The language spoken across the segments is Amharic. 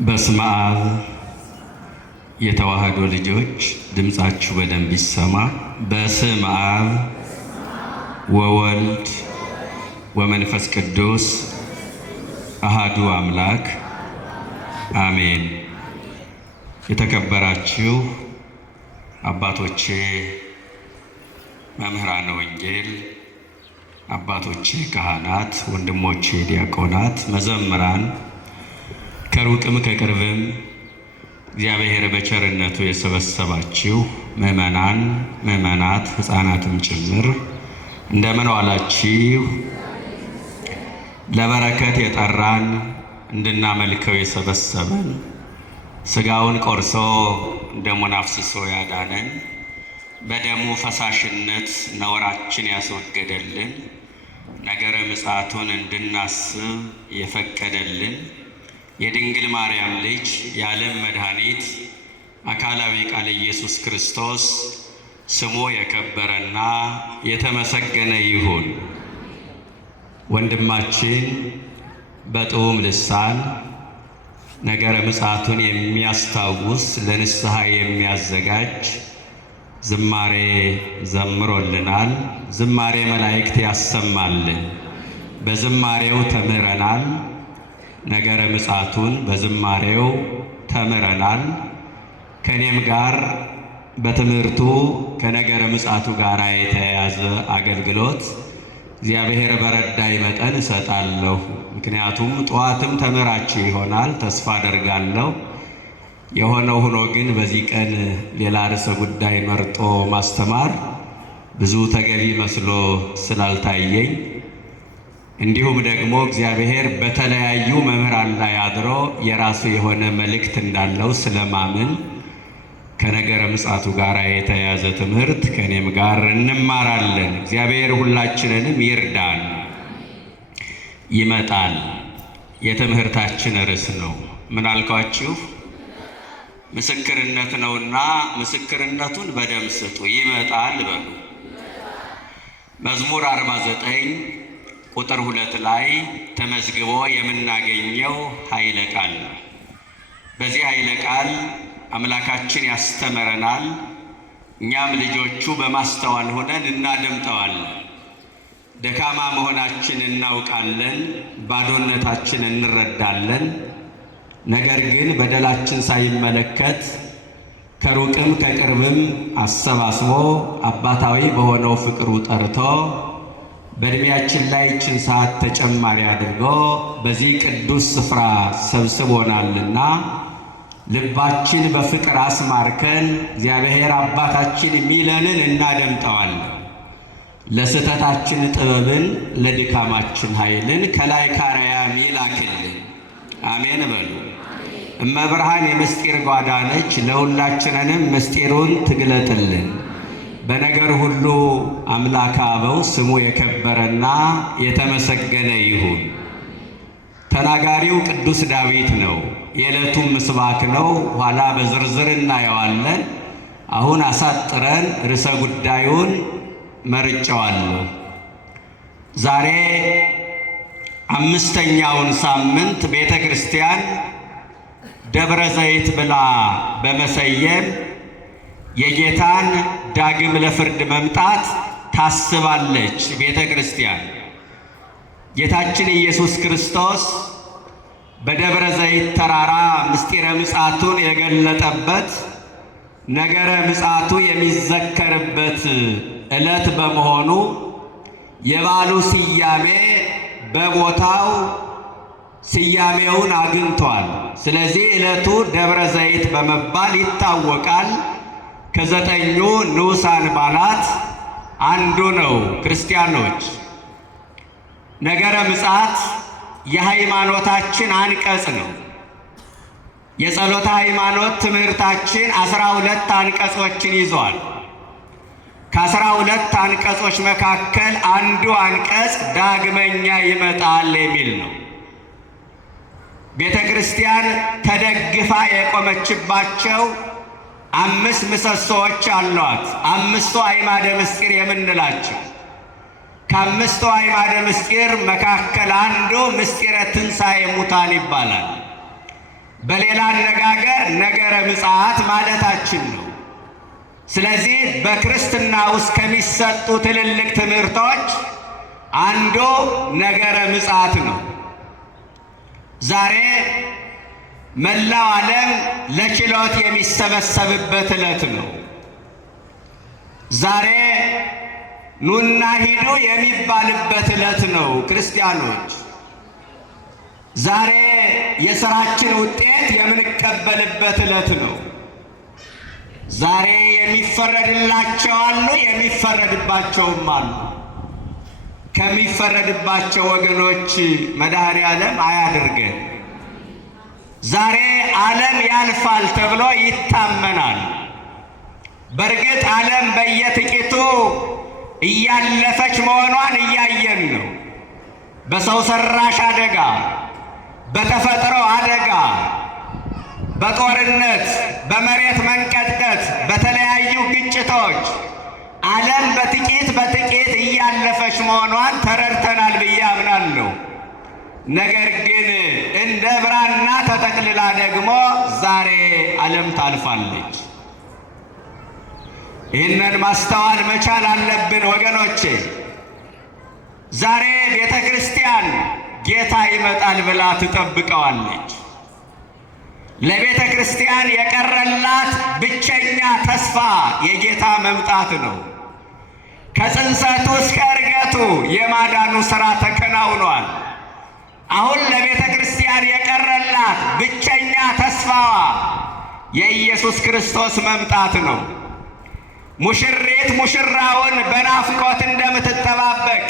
በስመ አብ የተዋህዶ ልጆች ድምጻችሁ በደንብ ይሰማ። በስመ አብ ወወልድ ወመንፈስ ቅዱስ አሃዱ አምላክ አሜን። የተከበራችሁ አባቶቼ መምህራነ ወንጌል፣ አባቶቼ ካህናት፣ ወንድሞቼ ዲያቆናት፣ መዘምራን ከሩቅም ከቅርብም እግዚአብሔር በቸርነቱ የሰበሰባችሁ ምእመናን፣ ምእመናት፣ ሕፃናትም ጭምር እንደምን ዋላችሁ? ለበረከት የጠራን እንድናመልከው የሰበሰበን ሥጋውን ቆርሶ ደሙን አፍስሶ ያዳነን በደሙ ፈሳሽነት ነውራችን ያስወገደልን ነገረ ምጽአቱን እንድናስብ የፈቀደልን የድንግል ማርያም ልጅ የዓለም መድኃኒት አካላዊ ቃል ኢየሱስ ክርስቶስ ስሙ የከበረና የተመሰገነ ይሁን። ወንድማችን በጥዑም ልሳን ነገረ ምጽአቱን የሚያስታውስ ለንስሐ የሚያዘጋጅ ዝማሬ ዘምሮልናል። ዝማሬ መላእክት ያሰማልን። በዝማሬው ተምረናል። ነገረ ምጽአቱን በዝማሬው ተምረናል። ከኔም ጋር በትምህርቱ ከነገረ ምጽአቱ ጋር የተያያዘ አገልግሎት እግዚአብሔር በረዳይ መጠን እሰጣለሁ። ምክንያቱም ጠዋትም ተምራችሁ ይሆናል ተስፋ አደርጋለሁ። የሆነው ሆኖ ግን በዚህ ቀን ሌላ ርዕሰ ጉዳይ መርጦ ማስተማር ብዙ ተገቢ መስሎ ስላልታየኝ እንዲሁም ደግሞ እግዚአብሔር በተለያዩ መምህራን ላይ አድሮ የራሱ የሆነ መልእክት እንዳለው ስለማምን ከነገረ ምጽአቱ ጋር የተያያዘ ትምህርት ከኔም ጋር እንማራለን። እግዚአብሔር ሁላችንንም ይርዳን። ይመጣል የትምህርታችን ርዕስ ነው። ምን አልኳችሁ? ምስክርነት ነውና ምስክርነቱን በደንብ ስጡ። ይመጣል በሉ። መዝሙር 49 ቁጥር 2 ላይ ተመዝግቦ የምናገኘው ኃይለ ቃል ነው። በዚህ ኃይለ ቃል አምላካችን ያስተምረናል። እኛም ልጆቹ በማስተዋል ሆነን እናደምጠዋለን። ደካማ መሆናችን እናውቃለን፣ ባዶነታችን እንረዳለን። ነገር ግን በደላችን ሳይመለከት ከሩቅም ከቅርብም አሰባስቦ አባታዊ በሆነው ፍቅሩ ጠርቶ በእድሜያችን ላይ ይችን ሰዓት ተጨማሪ አድርጎ በዚህ ቅዱስ ስፍራ ሰብስቦናልና ልባችን በፍቅር አስማርከን እግዚአብሔር አባታችን የሚለንን እናደምጠዋለን። ለስህተታችን ጥበብን፣ ለድካማችን ኃይልን ከላይ ካርያም ይላክልን። አሜን በሉ። እመብርሃን የምስጢር ጓዳ ነች። ለሁላችንንም ምስጢሩን ትግለጥልን። በነገር ሁሉ አምላከ አበው ስሙ የከበረና የተመሰገነ ይሁን። ተናጋሪው ቅዱስ ዳዊት ነው። የዕለቱም ምስባክ ነው። ኋላ በዝርዝር እናየዋለን። አሁን አሳጥረን ርዕሰ ጉዳዩን መርጨዋለሁ። ዛሬ አምስተኛውን ሳምንት ቤተ ክርስቲያን ደብረ ዘይት ብላ በመሰየም የጌታን ዳግም ለፍርድ መምጣት ታስባለች። ቤተ ክርስቲያን ጌታችን ኢየሱስ ክርስቶስ በደብረ ዘይት ተራራ ምስጢረ ምጽአቱን የገለጠበት ነገረ ምጽአቱ የሚዘከርበት ዕለት በመሆኑ የበዓሉ ስያሜ በቦታው ስያሜውን አግኝቷል። ስለዚህ ዕለቱ ደብረ ዘይት በመባል ይታወቃል። ከ9ኙ ንዑሳን በዓላት አንዱ ነው። ክርስቲያኖች ነገረ ምጽአት የሃይማኖታችን አንቀጽ ነው። የጸሎተ ሃይማኖት ትምህርታችን 12 አንቀጾችን ይዟል። ከ12 አንቀጾች መካከል አንዱ አንቀጽ ዳግመኛ ይመጣል የሚል ነው። ቤተ ክርስቲያን ተደግፋ የቆመችባቸው 5 ምሰሶዎች አሏት። 5ቱ አዕማደ ምስጢር የምንላቸው ከአምስቱ አዕማደ ምስጢር መካከል አንዱ ምስጢረ ትንሣኤ ሙታን ይባላል። በሌላ አነጋገር ነገረ ምጽአት ማለታችን ነው። ስለዚህ በክርስትና ውስጥ ከሚሰጡ ትልልቅ ትምህርቶች አንዱ ነገረ ምጽአት ነው። ዛሬ መላው ዓለም ለችሎት የሚሰበሰብበት ዕለት ነው። ዛሬ ኑና ሂዱ የሚባልበት ዕለት ነው። ክርስቲያኖች ዛሬ የሥራችን ውጤት የምንቀበልበት ዕለት ነው። ዛሬ የሚፈረድላቸው አሉ፣ የሚፈረድባቸውም አሉ። ከሚፈረድባቸው ወገኖች መድኃኔዓለም አያድርገን። ዛሬ ዓለም ያልፋል ተብሎ ይታመናል። በእርግጥ ዓለም በየጥቂቱ እያለፈች መሆኗን እያየን ነው። በሰው ሰራሽ አደጋ፣ በተፈጥሮ አደጋ፣ በጦርነት፣ በመሬት መንቀጥቀጥ፣ በተለያዩ ግጭቶች ዓለም በጥቂት እያለፈች መሆኗን ተረድተናል ብዬ አምናለሁ። ነገር ግን እንደ ብራና ተጠቅልላ ደግሞ ዛሬ ዓለም ታልፋለች። ይህንን ማስተዋል መቻል አለብን ወገኖቼ። ዛሬ ቤተ ክርስቲያን ጌታ ይመጣል ብላ ትጠብቀዋለች። ለቤተ ክርስቲያን የቀረላት ብቸኛ ተስፋ የጌታ መምጣት ነው። ከጽንሰቱ እስከ ዕርገቱ የማዳኑ ሥራ ተከናውኗል። አሁን ለቤተ ክርስቲያን የቀረላት ብቸኛ ተስፋዋ የኢየሱስ ክርስቶስ መምጣት ነው። ሙሽሪት ሙሽራውን በናፍቆት እንደምትጠባበቅ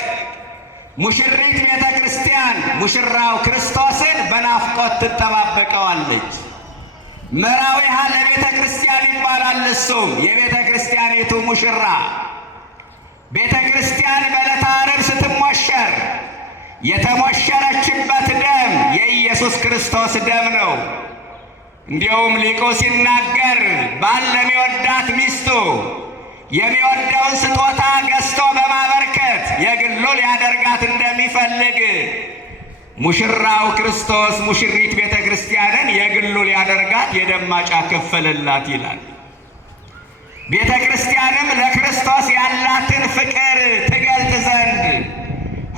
ሙሽሪት ቤተ ክርስቲያን ሙሽራው ክርስቶስን በናፍቆት ትጠባበቀዋለች። መራዊሃ ለቤተ ክርስቲያን ይባላል። እሱም የቤተ ክርስቲያኒቱ ሙሽራ። ቤተ ክርስቲያን በዕለተ ዓርብ ስትሞሸር የተሞሸረችበት ደም የኢየሱስ ክርስቶስ ደም ነው። እንዲሁም ሊቁ ሲናገር ባል ለሚወዳት ሚስቱ የሚወደውን ስጦታ ገዝቶ በማበርከት የግሉ ሊያደርጋት እንደሚፈልግ ሙሽራው ክርስቶስ ሙሽሪት ቤተ ክርስቲያንን የግሉ ሊያደርጋት የደም ማጫ ከፈለላት ይላል። ቤተ ክርስቲያንም ለክርስቶስ ያላትን ፍቅር ትገልጥ ዘንድ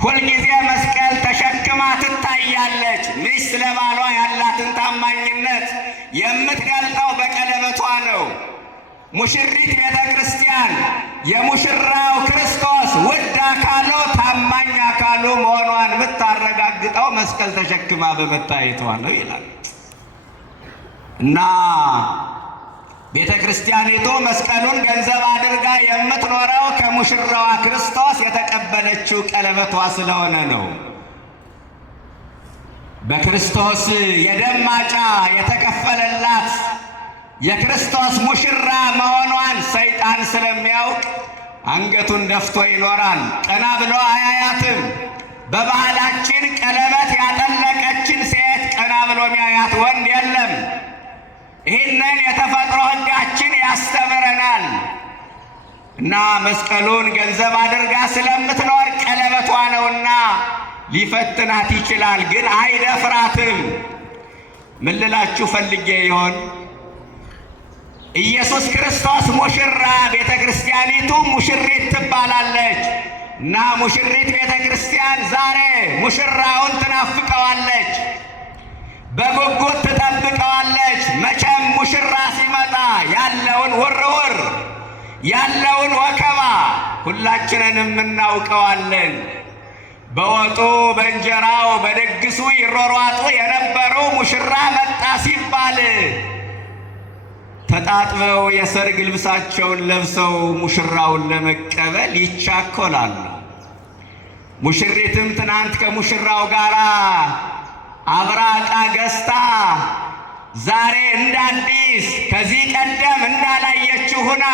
ሁልጊዜ መስቀል ተሸክማ ትታያለች። ሚስት ለባሏ ያላትን ታማኝነት የምትገልጠው በቀለበቷ ነው። ሙሽሪት ቤተ ክርስቲያን የሙሽራው ክርስቶስ ውድ አካሉ ታማኝ አካሉ መሆኗን የምታረጋግጠው መስቀል ተሸክማ በመታየቷ ነው ይላል እና ቤተ ክርስቲያኒቱ መስቀሉን ገንዘብ አድርጋ የምትኖረው ከሙሽራዋ ክርስቶስ የተቀበለችው ቀለበቷ ስለሆነ ነው። በክርስቶስ የደም ማጫ የተከፈለላት የክርስቶስ ሙሽራ መሆኗን ሰይጣን ስለሚያውቅ አንገቱን ደፍቶ ይኖራል። ቀና ብሎ አያያትም። በባህላችን ቀለበት ያጠለቀችን ሴት ቀና ብሎ የሚያያት ወንድ የለም። ይህንን የተፈጥሮ ሕጋችን ያስተምረናል እና መስቀሉን ገንዘብ አድርጋ ስለምትኖር ቀለበቷ ነውና ሊፈትናት ይችላል፣ ግን አይደፍራትም። ምን ልላችሁ ፈልጌ ይሆን? ኢየሱስ ክርስቶስ ሙሽራ፣ ቤተ ክርስቲያኒቱ ሙሽሪት ትባላለች እና ሙሽሪት ቤተ ክርስቲያን ዛሬ ሙሽራውን ትናፍቀዋለች፣ በጉጉት ትጠብቀዋለች። መቼም ሙሽራ ሲመጣ ያለውን ውርውር ያለውን ወከባ ሁላችንንም እናውቀዋለን። በወጡ በእንጀራው በድግሱ ይሯሯጡ የነበሩ ሙሽራ መጣ ሲባል ተጣጥበው የሰርግ ልብሳቸውን ለብሰው ሙሽራውን ለመቀበል ይቻኮላሉ። ሙሽሪትም ትናንት ከሙሽራው ጋር አብራ ዕቃ ገዝታ ዛሬ እንደ አዲስ ከዚህ ቀደም እንዳላየችው ሆና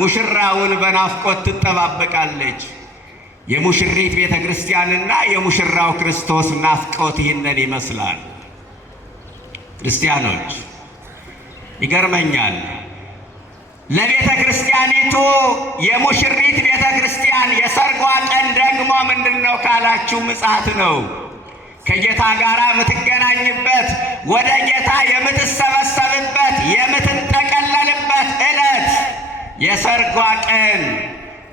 ሙሽራውን በናፍቆት ትጠባበቃለች። የሙሽሪት ቤተ ክርስቲያንና የሙሽራው ክርስቶስ ናፍቆት ይህንን ይመስላል። ክርስቲያኖች ይገርመኛል። ለቤተ ክርስቲያኒቱ የሙሽሪት ቤተ ክርስቲያን የሰርጓ ቀን ደግሞ ምንድን ነው ካላችሁ ምጽአት ነው። ከጌታ ጋር የምትገናኝበት ወደ ጌታ የምትሰበሰብበት የምትጠቀለልበት ዕለት የሰርጓ ቀን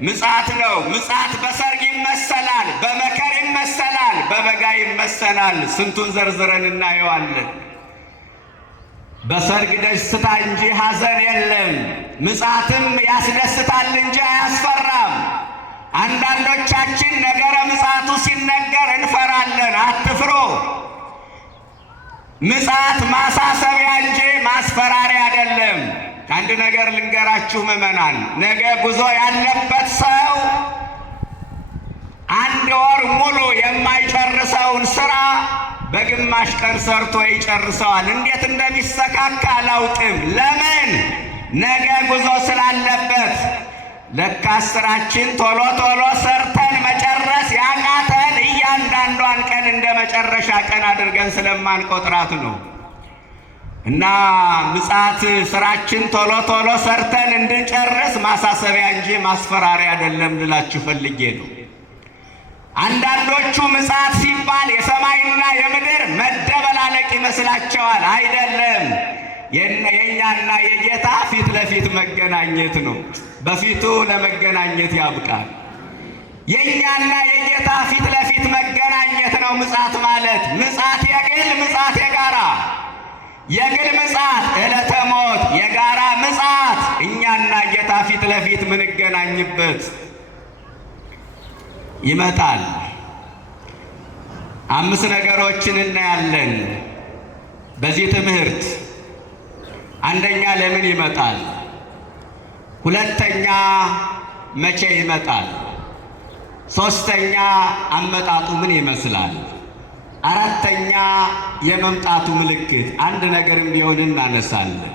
ምጽአት ነው። ምጽአት በሰርግ ይመሰላል፣ በመከር ይመሰላል፣ በበጋ ይመሰላል። ስንቱን ዘርዝረን እናየዋለን። በሰርግ ደስታ እንጂ ሐዘን የለም። ምጽአትም ያስደስታል እንጂ አያስፈራም። አንዳንዶቻችን ነገረ ምጽአቱ ሲነገር እንፈራለን። አትፍሩ። ምጽአት ማሳሰቢያ እንጂ ማስፈራሪያ አይደለም። አንድ ነገር ልንገራችሁ ምዕመናን፣ ነገ ጉዞ ያለበት ሰው አንድ ወር ሙሉ የማይጨርሰውን ስራ በግማሽ ቀን ሰርቶ ይጨርሰዋል። እንዴት እንደሚሰካካ አላውቅም። ለምን? ነገ ጉዞ ስላለበት። ለካ ስራችን ቶሎ ቶሎ ሰርተን መጨረስ ያቃተን እያንዳንዷን ቀን እንደ መጨረሻ ቀን አድርገን ስለማንቆጥራት ነው። እና ምጽአት ስራችን ቶሎ ቶሎ ሰርተን እንድንጨርስ ማሳሰቢያ እንጂ ማስፈራሪያ አይደለም ልላችሁ ፈልጌ ነው። አንዳንዶቹ ምጽአት ሲባል የሰማይና የምድር መደበላለቅ ይመስላቸዋል። አይደለም። የእኛና የጌታ ፊት ለፊት መገናኘት ነው። በፊቱ ለመገናኘት ያብቃል። የእኛና የጌታ ፊት ለፊት መገናኘት ነው ምጽአት ማለት። ምጽአት የግል፣ ምጽአት የጋራ። የግል ምጽአት ዕለተ ሞት፣ የጋራ ምጽአት እኛና ጌታ ፊት ለፊት ምንገናኝበት ይመጣል። 5 ነገሮችን እናያለን በዚህ ትምህርት። አንደኛ ለምን ይመጣል? ሁለተኛ መቼ ይመጣል? ሶስተኛ አመጣጡ ምን ይመስላል? አራተኛ የመምጣቱ ምልክት አንድ ነገርም ቢሆን እናነሳለን።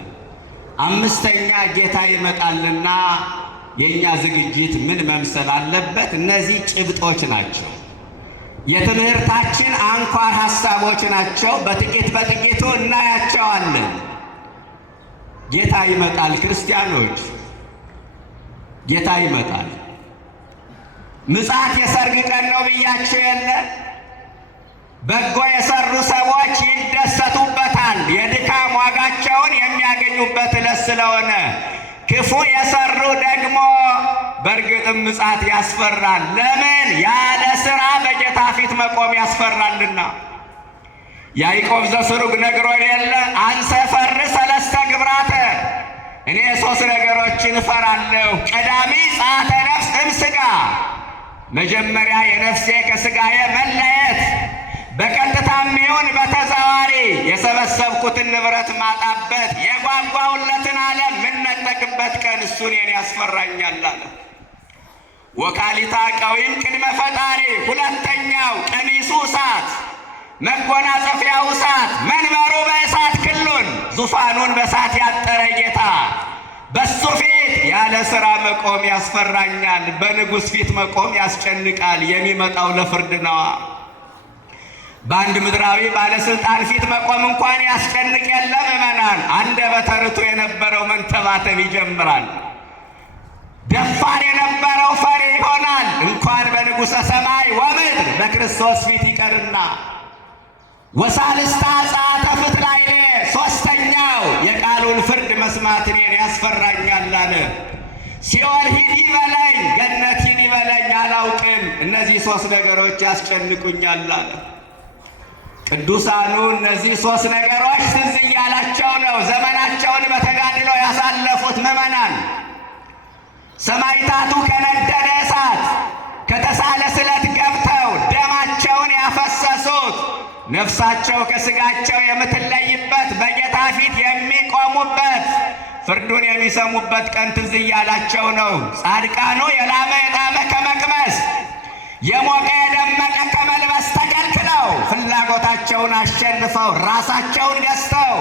አምስተኛ ጌታ ይመጣልና የኛ ዝግጅት ምን መምሰል አለበት? እነዚህ ጭብጦች ናቸው። የትምህርታችን አንኳር ሐሳቦች ናቸው። በጥቂት በጥቂቱ እናያቸዋለን። ጌታ ይመጣል። ክርስቲያኖች ጌታ ይመጣል። ምጽአት የሰርግ ቀን ነው ብያቸው የለ? በጎ የሰሩ ሰዎች ይደሰቱበታል። የድካም ዋጋቸውን የሚያገኙበት ዕለት ስለሆነ፣ ክፉ የሰሩ ደግሞ በእርግጥም ምጽአት ያስፈራል። ለምን? ያለ ሥራ በጌታ ፊት መቆም ያስፈራልና። ያዕቆብ ዘስሩግ ነግሮን የለ? አንሰ ፈር ሰለስተ ግብራተ፣ እኔ 3 ነገሮችን እፈራለሁ። ቀዳሚ ጸአተ ነፍስ እምሥጋ፣ መጀመሪያ የነፍሴ ከሥጋዬ መለየት፣ በቀጥታም ይሁን በተዘዋዋሪ የሰበሰብኩትን ንብረት ማጣበት፣ የጓጓሁለትን ዓለም ምነጠቅበት ቀን እሱ እኔን ያስፈራኛል አለ። ወካሊታ ቀዊም ቅድመ ፈጣሪ፣ ሁለተኛው ቀሚሱ እሳት መጎናጸፊያው እሳት፣ መንበሩ በእሳት ክሉን፣ ዙፋኑን በእሳት ያጠረ ጌታ፣ በሱ ፊት ያለ ሥራ መቆም ያስፈራኛል። በንጉሥ ፊት መቆም ያስጨንቃል። የሚመጣው ለፍርድ ነዋ። በአንድ ምድራዊ ባለሥልጣን ፊት መቆም እንኳን ያስጨንቅ የለም ምዕመናን። አንደበተ ርቱዕ የነበረው መንተባተብ ይጀምራል። ደፋር የነበረው ፈሪ ይሆናል። እንኳን በንጉሠ ሰማይ ወምድር በክርስቶስ ፊት ይቀርና ወሳልስታ ጸአተ ፍትላይኔ፣ ሦስተኛው የቃሉን ፍርድ መስማት እኔን ያስፈራኛል አለ። ሲኦል ሂድ ይበለኝ፣ ገነት ሂድ ይበለኝ አላውቅም፣ እነዚህ 3 ነገሮች ያስጨንቁኛል አለ። ቅዱሳኑ እነዚህ 3 ነገሮች ትዝ እያላቸው ነው ዘመናቸውን በተጋድሎ ያሳለፉት ምዕመናን። ሰማዕታቱ ከነደደ እሳት ከተሳለ ስለት ገብተው ደማቸውን ያፈሰሱት፣ ነፍሳቸው ከሥጋቸው የምትለይበት፣ በጌታ ፊት የሚቆሙበት፣ ፍርዱን የሚሰሙበት ቀን ትዝ እያላቸው ነው። ጻድቃኑ የላመ የጣመ ከመቅመስ የሞቀ የደመቀ ከመልበስ ተከልክለው ፍላጎታቸውን አሸንፈው ራሳቸውን ገዝተው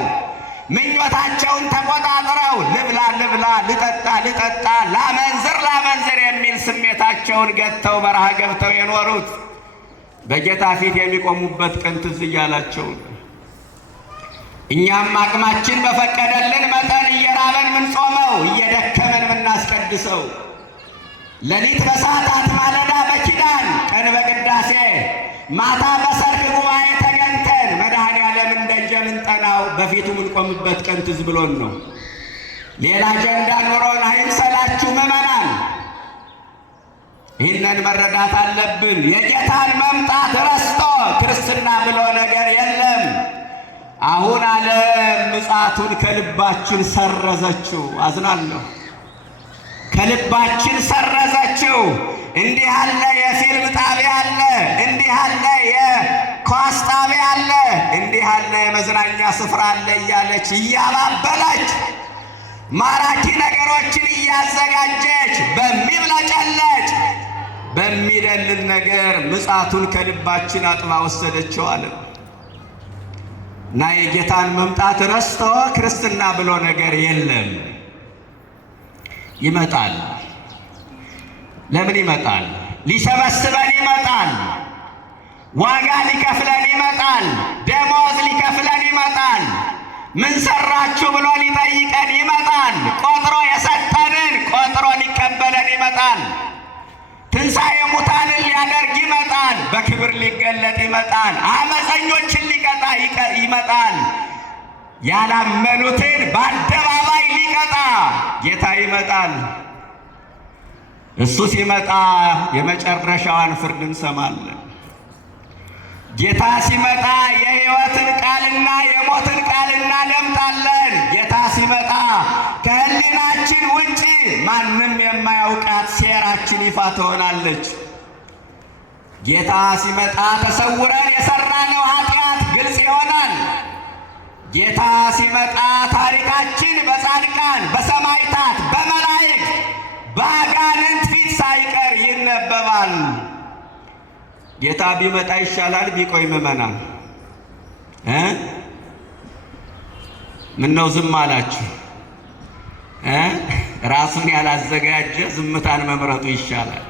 ምኞታቸውን ተቆጣጥረው ልብላ ልብላ፣ ልጠጣ ልጠጣ፣ ላመንዝር ላመንዝር የሚል ስሜታቸውን ገጥተው በረሃ ገብተው የኖሩት በጌታ ፊት የሚቆሙበት ቀን ትዝ እያላቸው፣ እኛም አቅማችን በፈቀደልን መጠን እየራበን ምንጾመው፣ እየደከመን ምናስቀድሰው፣ ሌሊት በሰዓታት ማለዳ በኪዳን ቀን በቅዳሴ ማታ በሰርክ ጉባኤ ተገኝተን መድኃኔ ዓለምን ደጀ ምንጠናው በፊቱ የምንቆምበት ቀን ትዝ ብሎን ነው። ሌላ አጀንዳ ኖሮን አይምሰላችሁ ምዕመናን። ይህንን መረዳት አለብን። የጌታን መምጣት ረስቶ ክርስትና ብሎ ነገር የለም። አሁን ዓለም ምጽአቱን ከልባችን ሰረዘችው። አዝናለሁ። ከልባችን ሰረዘችው። እንዲህ አለ የፊልም ጣቢያ አለ፣ እንዲህ አለ የኳስ ጣቢያ አለ፣ እንዲህ አለ የመዝናኛ ስፍራ አለ እያለች እያባበለች ማራኪ ነገሮችን እያዘጋጀች በሚብለጨለጭ በሚደልል ነገር ምጽአቱን ከልባችን አጥባ ወሰደችው አለ እና የጌታን መምጣት ረስቶ ክርስትና ብሎ ነገር የለም። ይመጣል። ለምን ይመጣል? ሊሰበስበን ይመጣል። ዋጋ ሊከፍለን ይመጣል። ደሞዝ ሊከፍለን ይመጣል። ምን ሰራችሁ ብሎ ሊጠይቀን ይመጣል። ቆጥሮ የሰጠንን ቆጥሮ ሊቀበለን ይመጣል። ትንሣኤ ሙታንን ሊያደርግ ይመጣል። በክብር ሊገለጥ ይመጣል። አመፀኞችን ሊቀጣ ይመጣል። ያላመኑትን በአደባባይ ሊቀጣ ጌታ ይመጣል። እሱ ሲመጣ የመጨረሻዋን ፍርድ እንሰማለን። ጌታ ሲመጣ የሕይወትን ቃልና የሞትን ቃል እናደምጣለን። ጌታ ሲመጣ ከሕሊናችን ውጪ ማንም የማያውቃት ሴራችን ይፋ ትሆናለች። ጌታ ሲመጣ ተሰውረን የሰራነው ኃጢአት ግልጽ ይሆናል። ጌታ ሲመጣ ታሪካችን በጻድቃን፣ በሰማዕታት፣ በመላእክት፣ በአጋንንት ፊት ሳይቀር ይነበባል። ጌታ ቢመጣ ይሻላል ቢቆይ ምዕመናን? ምነው ዝም አላችሁ? ራሱን ያላዘጋጀ ዝምታን መምረጡ ይሻላል።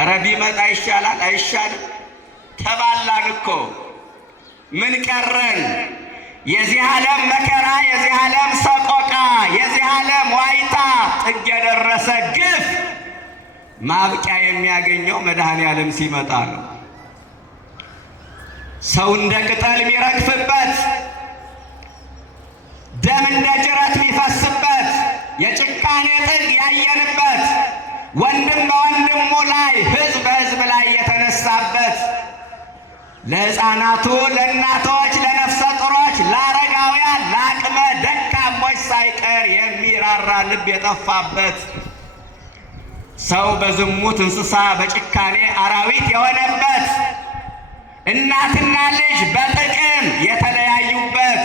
እረ ቢመጣ ይሻላል አይሻልም? ተባላን እኮ ምን ቀረን? የዚህ ዓለም መከራ፣ የዚህ ዓለም ሰቆቃ፣ የዚህ ዓለም ዋይታ ጥግ የደረሰ ግፍ ማብቂያ የሚያገኘው መድኃኔ ዓለም ሲመጣ ነው። ሰው እንደ ቅጠል የሚረግፍበት፣ ደም እንደ ጅረት የሚፈስበት፣ የጭካኔ ጥግ ያየንበት፣ ወንድም በወንድሙ ላይ፣ ሕዝብ በሕዝብ ላይ የተነሳበት፣ ለሕፃናቱ፣ ለእናቶች፣ ለነፍሰ ጡሮች፣ ለአረጋውያን፣ ለአቅመ ደካሞች ሳይቀር የሚራራ ልብ የጠፋበት፣ ሰው በዝሙት እንስሳ፣ በጭካኔ አራዊት የሆነበት፣ እናትና ልጅ በጥቅም የተለያዩበት፣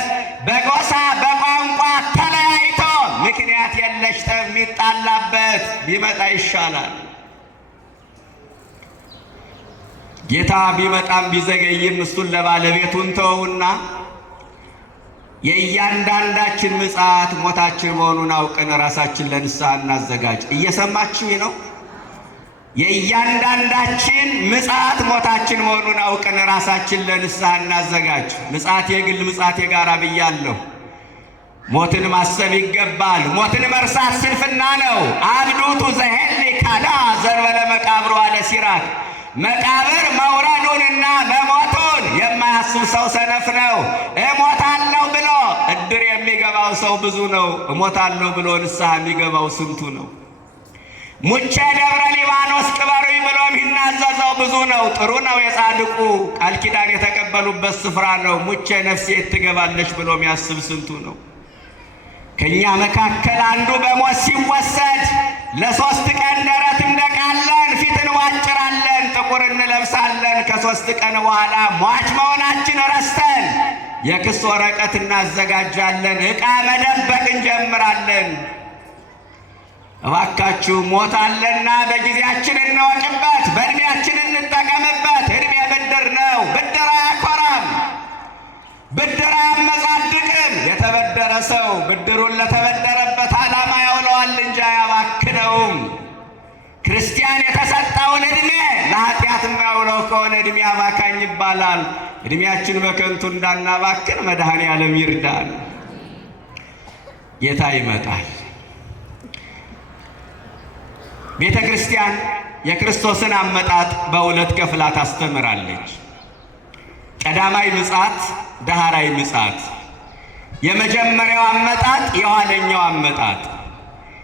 በጎሳ በቋንቋ ተለያይቶ ምክንያት የለሽ ጠብ የሚጣላበት ቢመጣ ይሻላል። ጌታ ቢመጣም ቢዘገይም እሱን ለባለቤቱ እንተወውና የእያንዳንዳችን ምጽአት ሞታችን መሆኑን አውቀን ራሳችን ለንስሐ እናዘጋጅ። እየሰማችሁ ነው? የእያንዳንዳችን ምጽአት ሞታችን መሆኑን አውቀን ራሳችን ለንስሐ እናዘጋጅ። ምጽአት የግል ምጽአት የጋራ ብያለሁ። ሞትን ማሰብ ይገባል። ሞትን መርሳት ስንፍና ነው። አብዱቱ ዘሄሊ ካዳ ዘንበለ መቃብሩ አለ ሲራክ። መቃብር መውረዱንና መሞቱን የማያስብ ሰው ሰነፍ ነው። እሞታለሁ ብሎ እድር የሚገባው ሰው ብዙ ነው። እሞታለሁ ብሎ ንስሐ የሚገባው ስንቱ ነው? ሙቼ ደብረ ሊባኖስ ቅበሩኝ ብሎ የሚናዘዘው ብዙ ነው። ጥሩ ነው። የጻድቁ ቃል ኪዳን የተቀበሉበት ስፍራ ነው። ሙቼ ነፍሴ ትገባለች ብሎ የሚያስብ ስንቱ ነው? ከእኛ መካከል አንዱ በሞት ሲወሰድ ለ3 ቀን ደረት እንደቃለን፣ ፊት እንዋጭራለን፣ ጥቁር እንለብሳለን። ከ3 ቀን በኋላ ሟች መሆናችን ረስተን የክስ ወረቀት እናዘጋጃለን፣ ዕቃ መደበቅ እንጀምራለን። እባካችሁ ሞት አለና በጊዜያችን እንወቅበት፣ በዕድሜያችን እንጠቀምበት። ዕድሜ ብድር ነው። ብድር አያኮራም፣ ብድር አያመጻድቅም። የተበደረ ሰው ብድሩን ለተበደረበት ዓላማ ያውለዋል እንጂ አያባክነውም። ክርስቲያን የተሰጠውን ዕድሜ ለኃጢአት የማያውለው ከሆነ ዕድሜ አባካኝ ይባላል። ዕድሜያችን በከንቱ እንዳናባክን መድኃኔ ዓለም ይርዳል። ጌታ ይመጣል። ቤተ ክርስቲያን የክርስቶስን አመጣጥ በሁለት ከፍላ ታስተምራለች። ቀዳማይ ምጽአት፣ ዳህራይ ምጽአት። የመጀመሪያው አመጣጥ የኋለኛው አመጣጥ።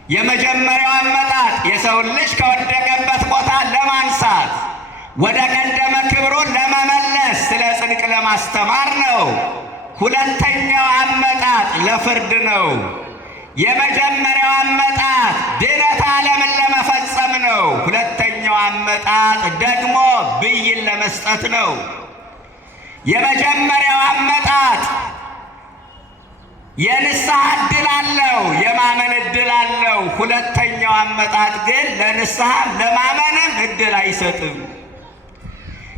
የመጀመሪያው አመጣጥ የሰውን ልጅ ከወደቀበት ቦታ ለማንሳት ወደ ቀደመ ክብሩ ለመመለስ ስለ ጽድቅ ለማስተማር ነው። ሁለተኛው አመጣጥ ለፍርድ ነው። የመጀመሪያው አመጣጥ ድነት ዓለምን ለመፈጸም ነው። ሁለተኛው አመጣጥ ደግሞ ብይን ለመስጠት ነው። የመጀመሪያው አመጣጥ የንስሐ ዕድል አለው፣ የማመን ዕድል አለው። ሁለተኛው አመጣጥ ግን ለንስሐ ለማመንም ዕድል አይሰጥም።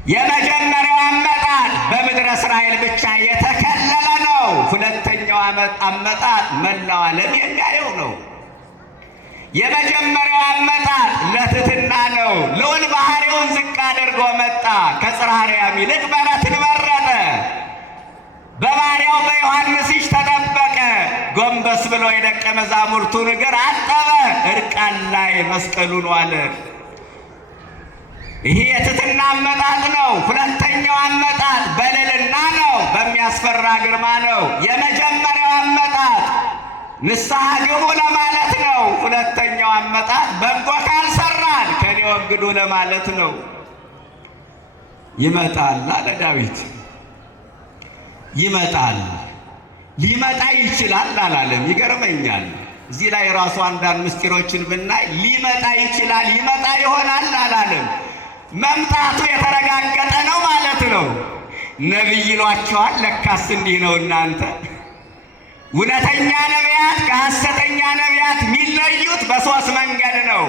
የመጀመሪያው አመጣጥ በምድረ እስራኤል ብቻ የተከለለ ነው። ሁለተኛው አመጣጥ መላው ዓለም የሚያየው ነው። የመጀመሪያው አመጣጥ ለትሕትና ነው። ልዑል ባሕሪውን ዝቅ አድርጎ መጣ። ከጽርሐ አርያም ይልቅ በረትን መረጠ። በባሪያው በዮሐንስ እጅ ተጠበቀ። ጎንበስ ብሎ የደቀ መዛሙርቱን እግር አጠበ። እርቃን ላይ መስቀሉን ዋለ። ይህ የትሕትና አመጣጥ ነው። ሁለተኛው አመጣጥ በልዕልና ነው፣ በሚያስፈራ ግርማ ነው። የመጀመሪያው አመጣጥ ንስሐ ግቡ ለማለት ነው። ሁለተኛው አመጣጥ በጎ ካልሰራን ከኔ ወግዱ ለማለት ነው። ይመጣል አለ ዳዊት። ይመጣል፣ ሊመጣ ይችላል አላለም። ይገርመኛል። እዚህ ላይ ራሱ አንዳንድ ምስጢሮችን ብናይ ሊመጣ ይችላል፣ ይመጣ ይሆናል አላለም። መምጣቱ የተረጋገጠ ነው ማለት ነው። ነቢይ ይሏቸዋል። ለካስ እንዲህ ነው እናንተ። እውነተኛ ነቢያት ከሐሰተኛ ነቢያት የሚለዩት በሦስት መንገድ ነው።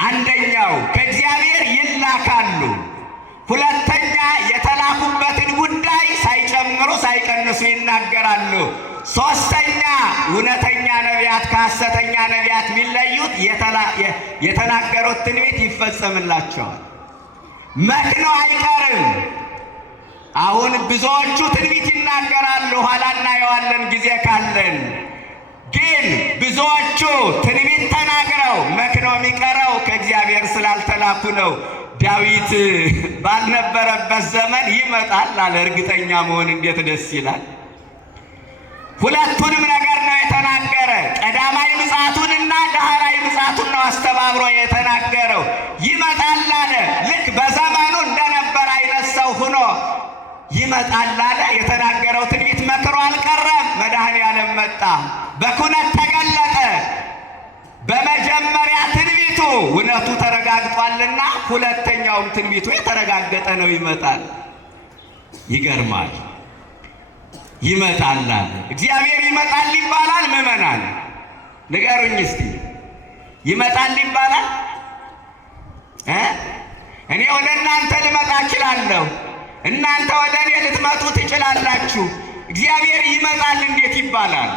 አንደኛው ከእግዚአብሔር ይላካሉ። ሁለተኛ የተላኩበትን ጉዳይ ሳይጨምሩ ሳይቀንሱ ይናገራሉ። ሶስተኛ እውነተኛ ነቢያት ከሐሰተኛ ነቢያት የሚለዩት የተናገሩት ትንቢት ይፈጸምላቸዋል። መክነው አይቀርም። አሁን ብዙዎቹ ትንቢት ይናገራሉ፣ ኋላ እናየዋለን ጊዜ ካለን። ግን ብዙዎቹ ትንቢት ተናግረው መክነው የሚቀረው ከእግዚአብሔር ስላልተላኩ ነው። ዳዊት ባልነበረበት ዘመን ይመጣል አለ። እርግጠኛ መሆን እንዴት ደስ ይላል! ሁለቱንም ነገር ነው የተናገረ። ቀዳማዊ ምጽአቱንና ዳህራዊ ምጽአቱን ነው አስተባብሮ የተናገረው። ይመጣል አለ። ልክ በዘመኑ እንደነበረ አይነት ሰው ሆኖ ይመጣል አለ። የተናገረው ትንቢት መክሮ አልቀረም። መድኃኔዓለም መጣ፣ በኩነት ተገለጠ። በመጀመሪያ ትንቢቱ እውነቱ ተረጋግጧልና ሁለተኛውም ትንቢቱ የተረጋገጠ ነው። ይመጣል። ይገርማል። ይመጣል አለ። እግዚአብሔር ይመጣል ይባላል። ምዕመናን ንገሩኝ እስቲ፣ ይመጣል ይባላል? እኔ ወደ እናንተ ልመጣ እችላለሁ፣ እናንተ ወደ እኔ ልትመጡ ትችላላችሁ። እግዚአብሔር ይመጣል እንዴት ይባላል?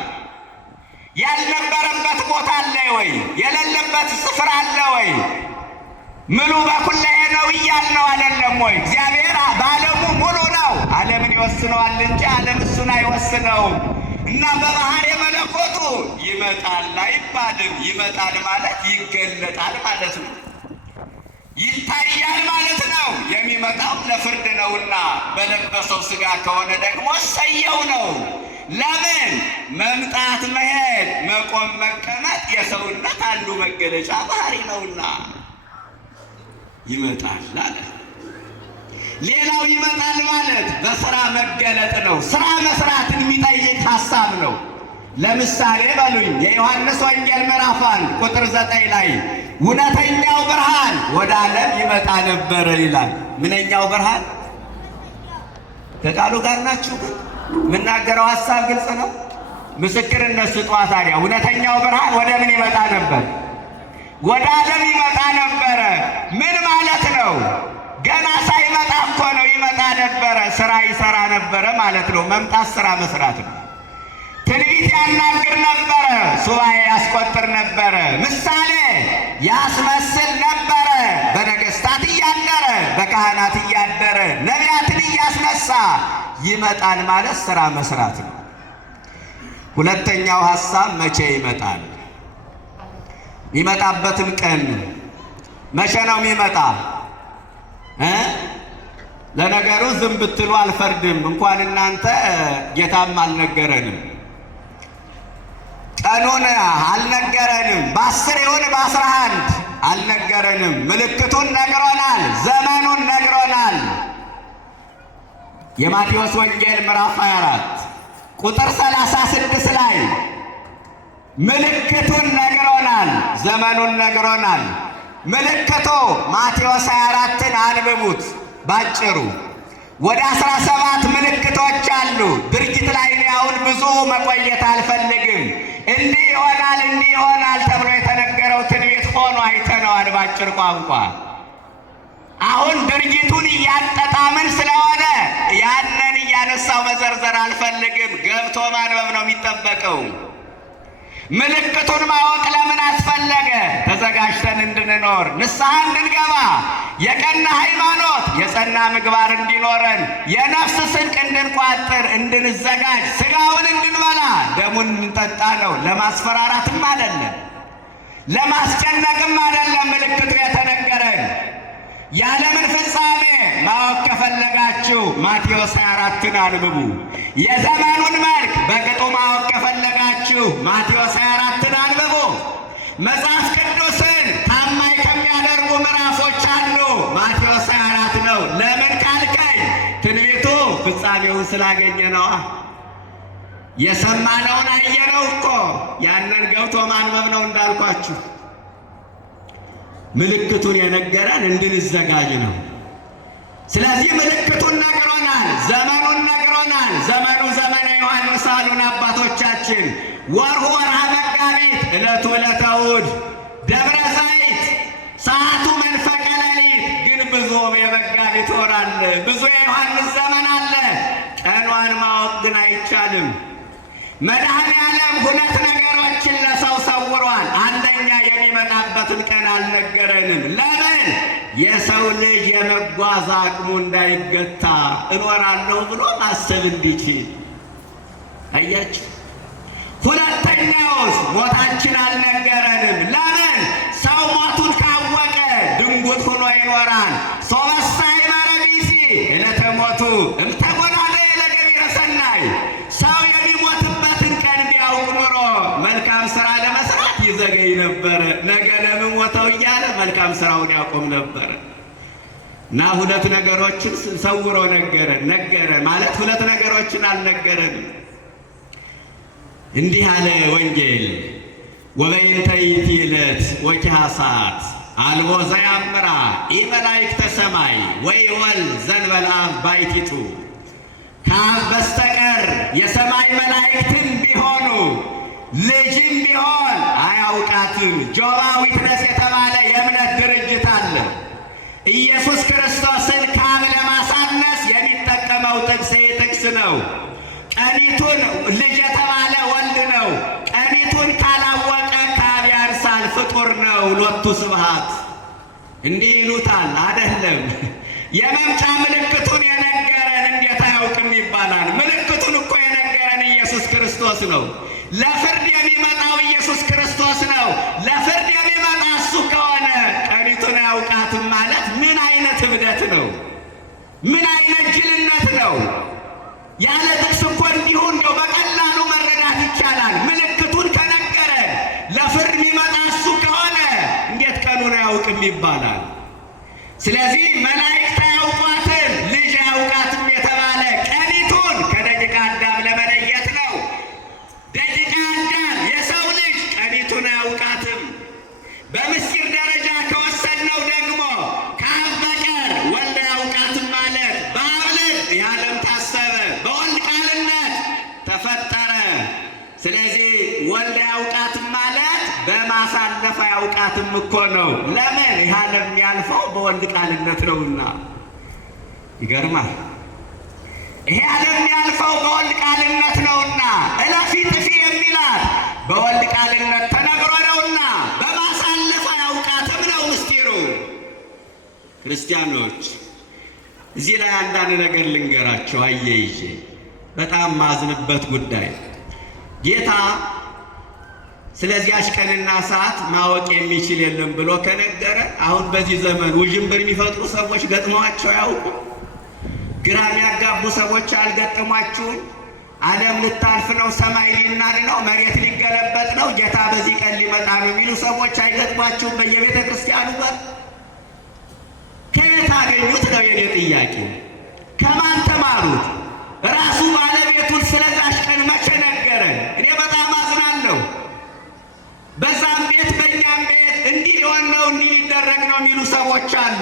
ያልነበረበት ቦታ አለ ወይ? የሌለበት ስፍራ አለ ወይ? ምሉ በኩለሄ ነው እያልነው አይደለም ወይ? እግዚአብሔር በዓለሙ ሙሉ ነው። ዓለምን ይወስነዋል እንጂ ዓለም እሱን አይወስነውም። እና በባህር የመለኮቱ ይመጣል አይባልም። ይመጣል ማለት ይገለጣል ማለት ነው፣ ይታያል ማለት ነው። የሚመጣው ለፍርድ ነውና በለበሰው ሥጋ ከሆነ ደግሞ እሰየው ነው። ለምን? መምጣት፣ መሄድ፣ መቆም፣ መቀመጥ የሰውነት አንዱ መገለጫ ባህሪ ነውና ይመጣል አለ። ሌላው ይመጣል ማለት በስራ መገለጥ ነው። ስራ መስራትን የሚጠይቅ ሐሳብ ነው። ለምሳሌ በሉኝ የዮሐንስ ወንጌል ምዕራፍ 1 ቁጥር 9 ላይ እውነተኛው ብርሃን ወደ ዓለም ይመጣ ነበረ ይላል። ምንኛው ብርሃን? ከቃሉ ጋር ናችሁ? የምናገረው ሐሳብ ግልጽ ነው። ምስክርነት ስጧ። ታዲያ እውነተኛው ብርሃን ወደ ምን ይመጣ ነበር? ወደ ዓለም ይመጣ ነበረ። ምን ማለት ነው? ገና ሳይመጣ እኮ ነው ይመጣ ነበረ። ስራ ይሰራ ነበረ ማለት ነው። መምጣት ስራ መስራት ነው። ትንቢት ያናግር ነበረ። ሱባኤ ያስቆጥር ነበረ። ምሳሌ ያስመስል ነበረ። በነገስታት እያደረ በካህናት እያደረ ነቢያትን እያስነሳ ይመጣል ማለት ስራ መስራት ነው። ሁለተኛው ሐሳብ መቼ ይመጣል? የሚመጣበትን ቀን መቼ ነው የሚመጣ? ለነገሩ ዝም ብትሉ አልፈርድም። እንኳን እናንተ ጌታም አልነገረንም፣ ቀኑን አልነገረንም። በ10 ይሁን በ11 አልነገረንም። ምልክቱን ነግሮናል፣ ዘመኑን ነግሮናል። የማቴዎስ ወንጌል ምዕራፍ 24 ቁጥር 36 ላይ ምልክቱን ነግሮናል፣ ዘመኑን ነግሮናል። ምልክቱ ማቴዎስ 24ን አንብቡት ባጭሩ። ወደ 17 ምልክቶች አሉ። ድርጊት ላይ አሁን ብዙ መቆየት አልፈልግም። እንዲህ ይሆናል እንዲህ ይሆናል ተብሎ የተነገረው ትንቢት ሆኖ አይተነዋል ባጭር ቋንቋ። አሁን ድርጊቱን እያጣጣምን ስለሆነ ያንን እያነሳው መዘርዘር አልፈልግም። ገብቶ ማንበብ ነው የሚጠበቀው። ምልክቱን ማወቅ ለምን አስፈለገ? ተዘጋጅተን እንድንኖር፣ ንስሐ እንድንገባ፣ የቀና ሃይማኖት የጸና ምግባር እንዲኖረን፣ የነፍስ ስንቅ እንድንቋጥር፣ እንድንዘጋጅ፣ ስጋውን እንድንበላ፣ ደሙን እንጠጣ ነው። ለማስፈራራትም አይደለም፣ ለማስጨነቅም አይደለም። ምልክቱ የተነገረን የዓለምን ፍጻሜ ማወቅ ከፈለጋችሁ ማቴዎስ 24ን አንብቡ። የዘመኑን መልክ በቅጡ ማወቅ ከፈለጋችሁ ማቴዎስ 24ን አንብቡ። መጽሐፍ ቅዱስን ታማኝ ከሚያደርጉ ምዕራፎች አሉ ማቴዎስ 24 ነው። ለምን ካልከኝ ትንቢቱ ፍጻሜውን ስላገኘ ነዋ። የሰማነውን አየነው እኮ። ያንን ገብቶ ማንበብ ነው እንዳልኳችሁ። ምልክቱን የነገረን እንድንዘጋጅ ነው። ስለዚህ ምልክቱን ነግሮናል፣ ዘመኑን ነግሮናል። ዘመኑ ዘመነ ዮሐንስ አሉን አባቶቻችን። ወርሁ ወርሃ መጋቢት፣ ዕለቱ ዕለተ እሑድ፣ ደብረ ዘይት፣ ሰዓቱ መንፈቀ ሌሊት። ግን ብዙ የመጋቢት ወር አለ፣ ብዙ የዮሐንስ ዘመን አለ። ቀኗን ማወቅ ግን አይቻልም። መድኃኔዓለም 2 ነገሮችን ለሰው ሰውሯል። አንደኛ የሚመጣበትን ቀን አልነገረንም። ለምን? የሰው ልጅ የመጓዝ አቅሙ እንዳይገታ እኖራለሁ ብሎ ማሰብ እንዲችል። አያችሁ። ሁለተኛውስ ሞታችን አልነገረንም። ለምን? ሰው ሞቱን ካወቀ ድንጉጥ ሆኖ ይኖራል። ሶበሳ ይመረ ቢሲ ዕለተ ሞቱ እምተጎዳደ ለገቢረ ሰናይ። ሰው የሚሞትበትን ቀን ቢያውቅ ኖሮ መልካም ስራ ለመስራት ይዘገይ ነበረ። ነገ ለምን ሞተው እያለ መልካም ስራውን ያቆም ነበረ። እና 2 ነገሮችን ሰውሮ ነገረ ማለት 2 ነገሮችን አልነገረንም። እንዲህ አለ ወንጌል፣ ወበይንተ ይእቲ ዕለት ወኪሃ ሰዓት አልቦ ዘያምራ ኢመላእክተ ሰማይ ወይወልድ ዘእንበለ አብ ባሕቲቱ። ከአብ በስተቀር የሰማይ መላእክትም ቢሆኑ ልጅም ቢሆን አያውቃትም። ጆባ ዊትነስ የተባለ የእምነት ድርጅት አለ። ኢየሱስ ክርስቶስን ከአብ ለማሳነስ የሚጠቀመው ጥቅስ ነው። ቀኒቱን ልጅ የተባለ ወልድ ነው። ቀኒቱን ካላወቀ ከአብ ያንሳል፣ ፍጡር ነው። ሎቱ ስብሐት እንዲህ ይሉታል። አይደለም የመምጫ ምልክቱን የነገረን እንዴት አያውቅም ይባላል? ምልክቱን እኮ የነገረን ኢየሱስ ክርስቶስ ነው። ለፍርድ የሚመጣው ኢየሱስ ክርስቶስ ነው። ለፍርድ የሚመጣ እሱ ከሆነ ቀኒቱን አያውቃትም ማለት ምን አይነት እብደት ነው? ምን አይነት ጅልነት ነው? ያለ ጥቅስ እኮ እንዲሁ እንደው በቀላሉ መረዳት ይቻላል። ምልክቱን ከነገረን ለፍርድ የሚመጣ እሱ ከሆነ እንዴት ቀኑን አያውቅም ይባላል? ስለዚህ መላእክት አያውቋትም፣ ልጅ አያውቃትም የተባለ ቀኒቱን ከደቂቀ አዳም ለመለየት ነው። ደቂቀ አዳም የሰው ልጅ ቀኒቱን አያውቃትም። በምስጢር ደረጃ ከወሰድነው ደግሞ ከአብ በቀር ወልድ አያውቃትም ማለት በአብ ልብ የዓለም ታሰበ፣ በወልድ ቃልነት ተፈጠረ። ስለዚህ ወልድ አያውቃትም ማለት በማሳለፍ አያውቃትም እኮ ነው። ለምን? ይህ ዓለም የሚያልፈው በወልድ ቃልነት ነውና። ይገርማል። ይሄ ዓለም የሚያልፈው በወልድ ቃልነት ነውና፣ እለፊ ጥፊ የሚላት በወልድ ቃልነት ተነግሮ ነውና በማሳለፍ አያውቃትም ነው ምስጢሩ። ክርስቲያኖች እዚህ ላይ አንዳንድ ነገር ልንገራቸው አየይዤ፣ በጣም ማዝንበት ጉዳይ። ጌታ ስለዚያች ቀንና ሰዓት ማወቅ የሚችል የለም ብሎ ከነገረ፣ አሁን በዚህ ዘመን ውዥንብር የሚፈጥሩ ሰዎች ገጥመዋቸው ያውቁ? ግራ የሚያጋቡ ሰዎች አልገጠሟችሁም? ዓለም ልታልፍ ነው፣ ሰማይ ሊናድ ነው፣ መሬት ሊገለበጥ ነው፣ ጌታ በዚህ ቀን ሊመጣ ነው የሚሉ ሰዎች አይገጥሟችሁም? በየቤተ ክርስቲያኑ ጋር ከየት አገኙት ነው የኔ ጥያቄ። ከማን ተማሩት? ራሱ ባለቤቱን ስለዛች ቀን መቼ ነገረን? እኔ በጣም አዝናለሁ። በዛም ቤት በእኛም ቤት እንዲህ ሊሆን ነው እንዲህ ሊደረግ ነው የሚሉ ሰዎች አሉ።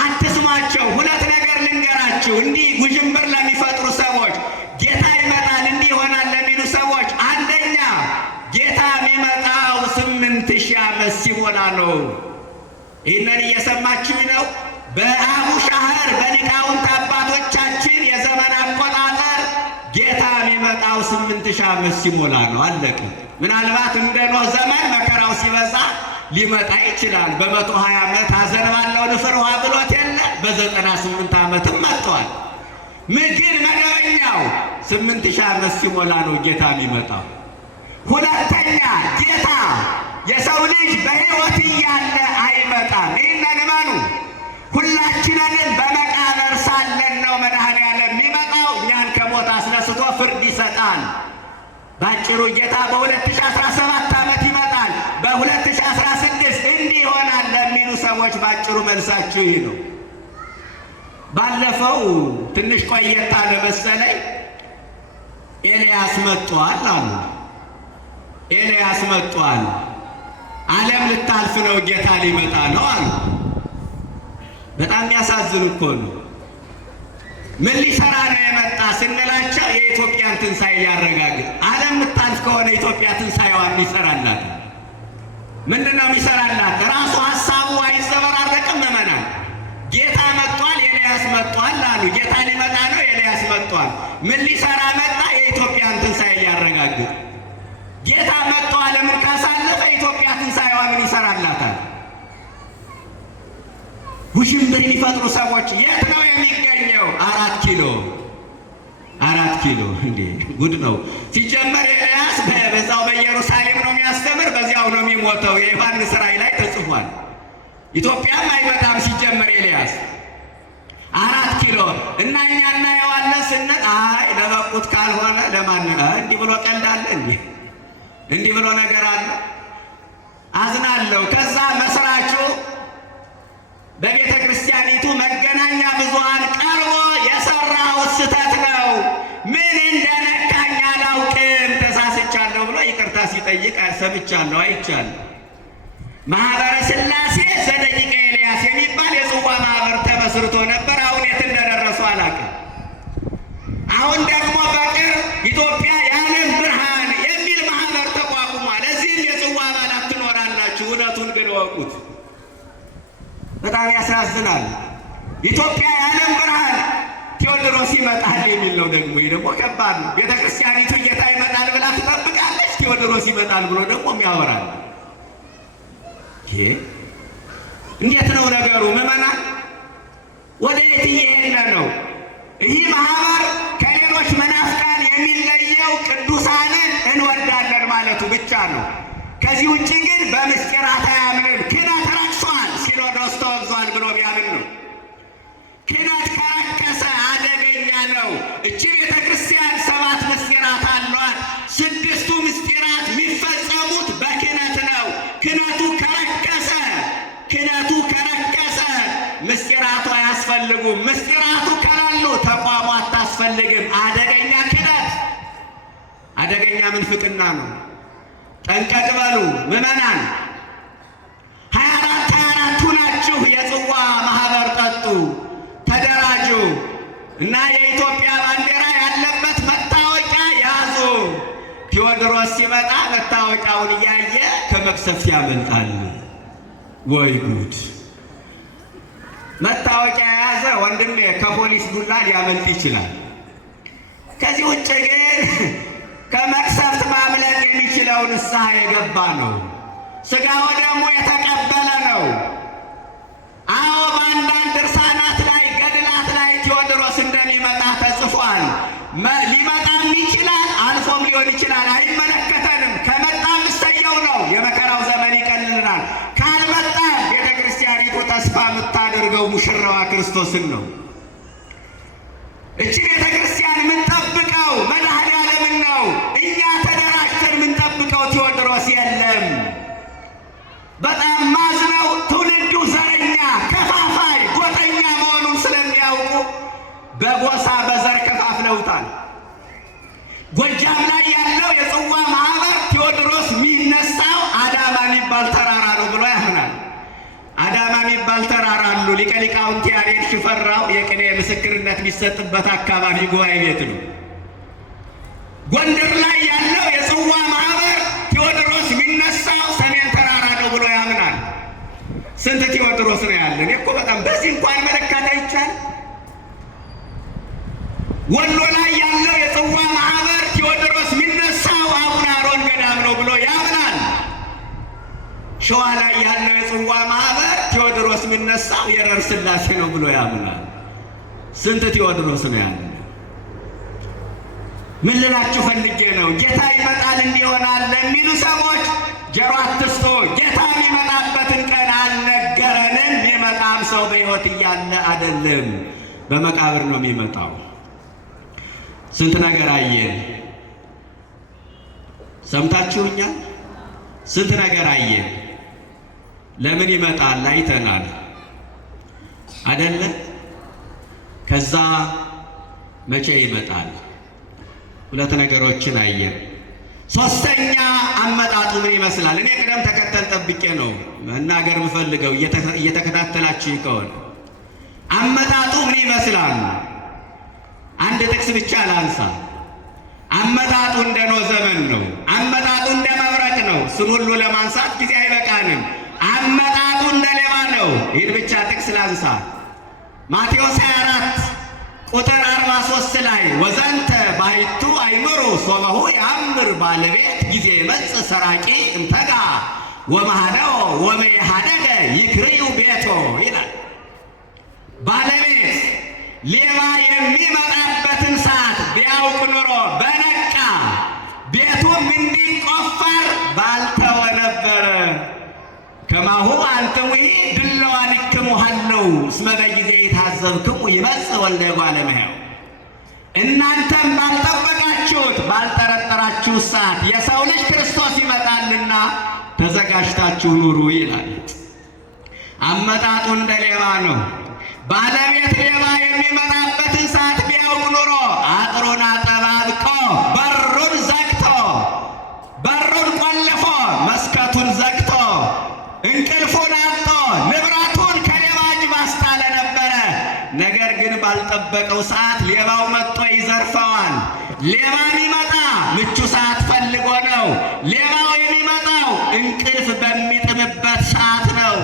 አትስማቸው። ሁለት ነገር ልንገራችሁ። እንዲህ ውዥንብር ለሚፈጥሩ ሰዎች፣ ጌታ ይመጣል እንዲህ ይሆናል ለሚሉ ሰዎች፣ አንደኛ ጌታ የሚመጣው 8000 ዓመት ሲሞላ ነው። ይህንን እየሰማችሁ ነው። በአቡሻህር በሊቃውንት አባቶቻችን የዘመን አቆጣጠር ጌታ የሚመጣው 8000 ዓመት ሲሞላ ነው። አለቀ። ምናልባት እንደ ኖህ ዘመን መከራው ሲበዛ ሊመጣ ይችላል። በ120 ዓመት አዘንባለሁ ንፍር ውሃ ብሎት የለ በ98 ዓመትም መጥቷል። ግን መደበኛው 8000 ዓመት ሲሞላ ነው ጌታ የሚመጣው። ሁለተኛ ጌታ የሰው ልጅ በሕይወት እያለ አይመጣም። ይህንን እመኑ። ሁላችንን በመቃብር ሳለን ነው መድኃኔዓለም የሚመጣው። እኛን ከሞት አስነስቶ ፍርድ ይሰጣል። ባጭሩ ጌታ በ2017 ዓመት ይመጣል። በ2016 እንዲህ ይሆናል ለሚሉ ሰዎች ባጭሩ መልሳችሁ ይህ ነው። ባለፈው ትንሽ ቆየት አለ መሰለኝ ኤልያስ መጥቷል አሉ። ኤልያስ መጥቷል፣ ዓለም ልታልፍ ነው፣ ጌታ ሊመጣ ነው አሉ። በጣም የሚያሳዝን እኮ ነው። ምን ሊሰራ ነው የመጣ ስንላቸው የኢትዮጵያን ትንሣኤ ያረጋግጥ። ዓለም ልታልፍ ከሆነ ኢትዮጵያ ትንሣኤዋን ይሰራላት። ምንድን ነው የሚሰራላት? ራሱ ሀሳቡ አይዘበራረቅም። ምዕመናን ጌታ መጥቷል፣ ኤልያስ መጥቷል አሉ። ጌታ ሊመጣ ነው፣ ኤልያስ መጥቷል። ምን ሊሰራ መጣ? የኢትዮጵያን ትንሣኤ ሊያረጋግጥ። ጌታ መጥቶ ዓለምን ካሳለፈ ኢትዮጵያ ትንሣኤዋ ምን ይሰራላታል? ውዥንብር የሚፈጥሩ ሰዎች የት ነው የሚገኘው? 4 ኪሎ 4 ኪሎ። እንዴ ጉድ ነው። ሲጀመር ኤልያስ በዛው በኢየሩሳሌም ነው የሚያስተምር፣ በዚያው ነው የሚሞተው። የዮሐንስ ራእይ ላይ ተጽፏል። ኢትዮጵያም አይመጣም ሲጀመር ኤልያስ 4 ኪሎ እና እኛ እናየዋለን ስንል አይ ለበቁት ካልሆነ ለማን እንዲህ ብሎ ቀልዳለ እንዲህ ብሎ ነገር አለ። አዝናለሁ። ከዛ መስራቹ በቤተ ክርስቲያኒቱ መገናኛ ብዙሃን ቀርቦ የሰራው ስህተት ነው፣ ምን እንደነካኝ አላውቅም፣ ተሳስቻለሁ ብሎ ይቅርታ ሲጠይቅ ሰምቻለሁ፣ አይቻለሁ። ማኅበረ ሥላሴ ዘደቂቀ ኤልያስ የሚባል የጽዋ ማኅበር ተመስርቶ ነበር። አሁን የት እንደደረሱ አላውቅም። አሁን ደግሞ በቅርብ ኢትዮጵያ የዓለም ብርሃን የሚል ማኅበር ተቋቁሟል። እዚህም የጽዋ አባላት ትኖራላችሁ። እውነቱን ግን ወቁት። በጣም ያሳዝናል። ኢትዮጵያ የዓለም ብርሃን ቴዎድሮስ ይመጣል የሚል ነው። ደግሞ ይህ ደግሞ ከባድ ነው። ቤተ ክርስቲያኒቱ ጌታ ይመጣል ብላ ትጠብቃለች፣ ቴዎድሮስ ይመጣል ብሎ ደግሞ ያወራል። እንዴት ነው ነገሩ? ምዕመናን ወደ የት እየሄድን ነው? ይህ ማኅበር ከሌሎች መናፍቃን የሚለየው ቅዱሳንን እንወዳለን ማለቱ ብቻ ነው። ከዚህ ውጭ ግን በምስጢራት አያምንም። ክህነት ረክሷል፣ ሲኖዶስ ተወግዟል ብሎ ቢያምን ነው። ክህነት ከረከሰ አደገኛ ነው። እቺ ቤተ ክርስቲያን 7 ምስጢራት አሏት። 6ቱ ምስጢራት የሚፈጸሙት በክህነት ነው። ክህነቱ ከረከሰ ምስጢራቱ አያስፈልጉም። ምስጢራቱ ከሌሉ ተቋሙ አታስፈልግም። አደገኛ ክህነት፣ አደገኛ ምንፍቅና ነው። ጠንቀቅ በሉ ምዕመናን። 24 ናችሁ የጽዋ ማኅበር ጠጡ፣ ተደራጁ እና የኢትዮጵያ ባንዲራ ያለበት መታወቂያ ያዙ። ቴዎድሮስ ሲመጣ መታወቂያውን እያየ ከመቅሰፍት ያመልጣል። ወይ ጉድ! መታወቂያ የያዘ ወንድሜ ከፖሊስ ዱላ ሊያመልጥ ይችላል። ከዚህ ውጭ ግን ከመቅሰፍት ማምለጥ የሚችለው ንስሐ የገባ ነው። ሥጋው ደግሞ የተቀበለ ነው። አዎ በአንዳንድ ድርሳናት ላይ ገድላት ላይ ቴዎድሮስ እንደሚመጣ ተጽፏል። ሊመጣም ይችላል፣ አልፎም ሊሆን ይችላል። አይመለከተንም። ከመጣም እሰየው ነው፣ የመከራው ዘመን ይቀልልናል። ካልመጣም ቤተ ክርስቲያኒቱ ተስፋ የምታደርገው ሙሽራዋ ክርስቶስን ነው። እቺ ቤተ ክርስቲያን የምንጠብቀው መድኃኔዓለምን ነው። እኛ ተደራጅተን የምንጠብቀው ቴዎድሮስ የለም። በጣም ማዝነው ትውልዱ ዘረኛ፣ ከፋፋይ፣ ጎጠኛ መሆኑን ስለሚያውቁ በጎሳ በዘር ከፋፍለውታል። ጎጃም ላይ ያለው የጽዋ ማህበር ቴዎድሮስ የሚነሳው አዳማ የሚባል ተራራ ነው ብሎ ያምናል። አዳማ የሚባል ተራራ አሉ። ሊቀ ሊቃውንት ያሬድ ሽፈራው የቅኔ ምስክርነት የሚሰጥበት አካባቢ ጉባኤ ቤት ነው። ጎንደር ላይ ያለው የጽዋ ማህበር ቴዎድሮስ የሚነሳው ሰሜን ተራራ ነው ብሎ ያምናል። ስንት ቴዎድሮስ ነው ያለ? እኔ እኮ በጣም በዚህ እንኳን መለካት አይቻል። ወሎ ላይ ያለው የጽዋ ማህበር ቴዎድሮስ የሚነሳው አቡነ አሮን ገዳም ነው ብሎ ያምናል። ሸዋ ላይ ያለው የጽዋ ማህበር ቴዎድሮስ የሚነሳው የረር ስላሴ ነው ብሎ ያምናል። ስንት ቴዎድሮስ ነው ያለ? ምን ልላችሁ ፈልጌ ነው፣ ጌታ ይመጣል እንዲሆናል ለሚሉ ሰዎች ጆሮ አትስጡ። ጌታ የሚመጣበትን ቀን አልነገረንም። የሚመጣም ሰው በሕይወት እያለ አይደለም፣ በመቃብር ነው የሚመጣው። ስንት ነገር አየን። ሰምታችሁኛል? ስንት ነገር አየን። ለምን ይመጣል አይተናል አይደለ? ከዛ መቼ ይመጣል? ሁለት ነገሮችን አየን። ሶስተኛ አመጣጡ ምን ይመስላል? እኔ ቅደም ተከተል ጠብቄ ነው መናገር የምፈልገው፣ እየተከታተላችሁ ከሆነ አመጣጡ ምን ይመስላል? አንድ ጥቅስ ብቻ ላንሳ። አመጣጡ እንደ ኖህ ዘመን ነው። አመጣጡ እንደ መብረቅ ነው። እሱን ሁሉ ለማንሳት ጊዜ አይበቃንም። አመጣጡ እንደ ሌባ ነው። ይህን ብቻ ጥቅስ ላንሳ። ማቴዎስ 24 ቁጥር 43 ላይ ወዘንተ ባሕቱ አይምሩ ሶበሁ ያምር ባለቤት ጊዜ መጽ ሰራቂ እምተጋ ወመሃደው ወመይሃደገ ይክርዩ ቤቶ ይላል። ባለቤት ሌባ የሚመጣበትን ሰዓት ቢያውቅ ኑሮ በነቃ ቤቱም እንዲቆፈር ባልተወ ነበረ። ከማሁ አንትሙ ድለዋንክሙ ሀለው እስመ በጊዜ የታዘብክሙ ይመጽእ ወልደ እጓለ እመሕያው። እናንተም ባልጠበቃችሁት ባልጠረጠራችሁት ሰዓት የሰው ልጅ ክርስቶስ ይመጣልና ተዘጋጅታችሁ ኑሩ ይላል። አመጣጡ እንደ ሌባ ነው። ባለቤት ሌባ የሚመጣበትን ሰዓት ቢያውቅ ኑሮ አጥሩን አጠባብቆ በሩን ዘግቶ በሩን ቆልፎ መስኮቱን ዘግቶ እንቅልፉን አጥቶ ንብረቱን ከሌባ እጅ ባስጣለ ነበረ። ነገር ግን ባልጠበቀው ሰዓት ሌባው መጥቶ ይዘርፈዋል። ሌባ የሚመጣ ምቹ ሰዓት ፈልጎ ነው። ሌባው የሚመጣው እንቅልፍ በሚጥምበት ሰዓት ነው።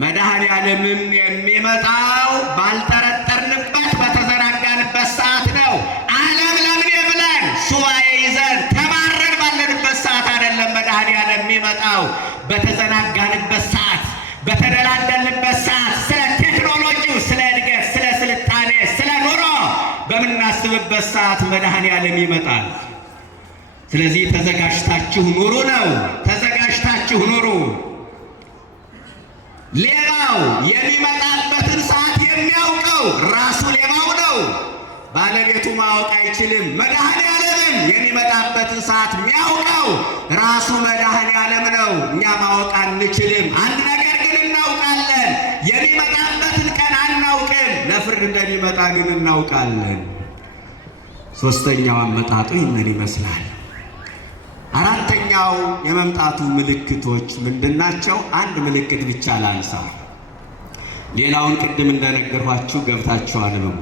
መድኃኔዓለምም የሚመጣው ባልጠረጠርንበት በተዘናጋንበት ሰዓት ነው። ዓለም ለምን ብለን ሱባኤ ይዘን ተባረን ባለንበት ሰዓት አይደለም። መድኃኔዓለም የሚመጣው በተዘናጋንበት ሰዓት፣ በተደላደልንበት ሰዓት፣ ስለ ቴክኖሎጂው፣ ስለ እድገት፣ ስለ ስልጣኔ፣ ስለ ኑሮ በምናስብበት ሰዓት መድኃኔዓለም ይመጣል። ስለዚህ ተዘጋጅታችሁ ኑሩ ነው። ተዘጋጅታችሁ ኑሩ። ሌባው የሚመጣበትን ሰዓት የሚያውቀው ራሱ ሌባው ነው። ባለቤቱ ማወቅ አይችልም። መድኃኔዓለምን የሚመጣበትን ሰዓት የሚያውቀው ራሱ መድኃኔዓለም ነው። እኛ ማወቅ አንችልም። አንድ ነገር ግን እናውቃለን። የሚመጣበትን ቀን አናውቅም። ለፍርድ እንደሚመጣ ግን እናውቃለን። ሶስተኛው አመጣጡ ይህንን ይመስላል። አራተኛው የመምጣቱ ምልክቶች ምንድናቸው? አንድ ምልክት ብቻ ላንሳ። ሌላውን ቅድም እንደነገርኳችሁ ገብታችኋል ነው።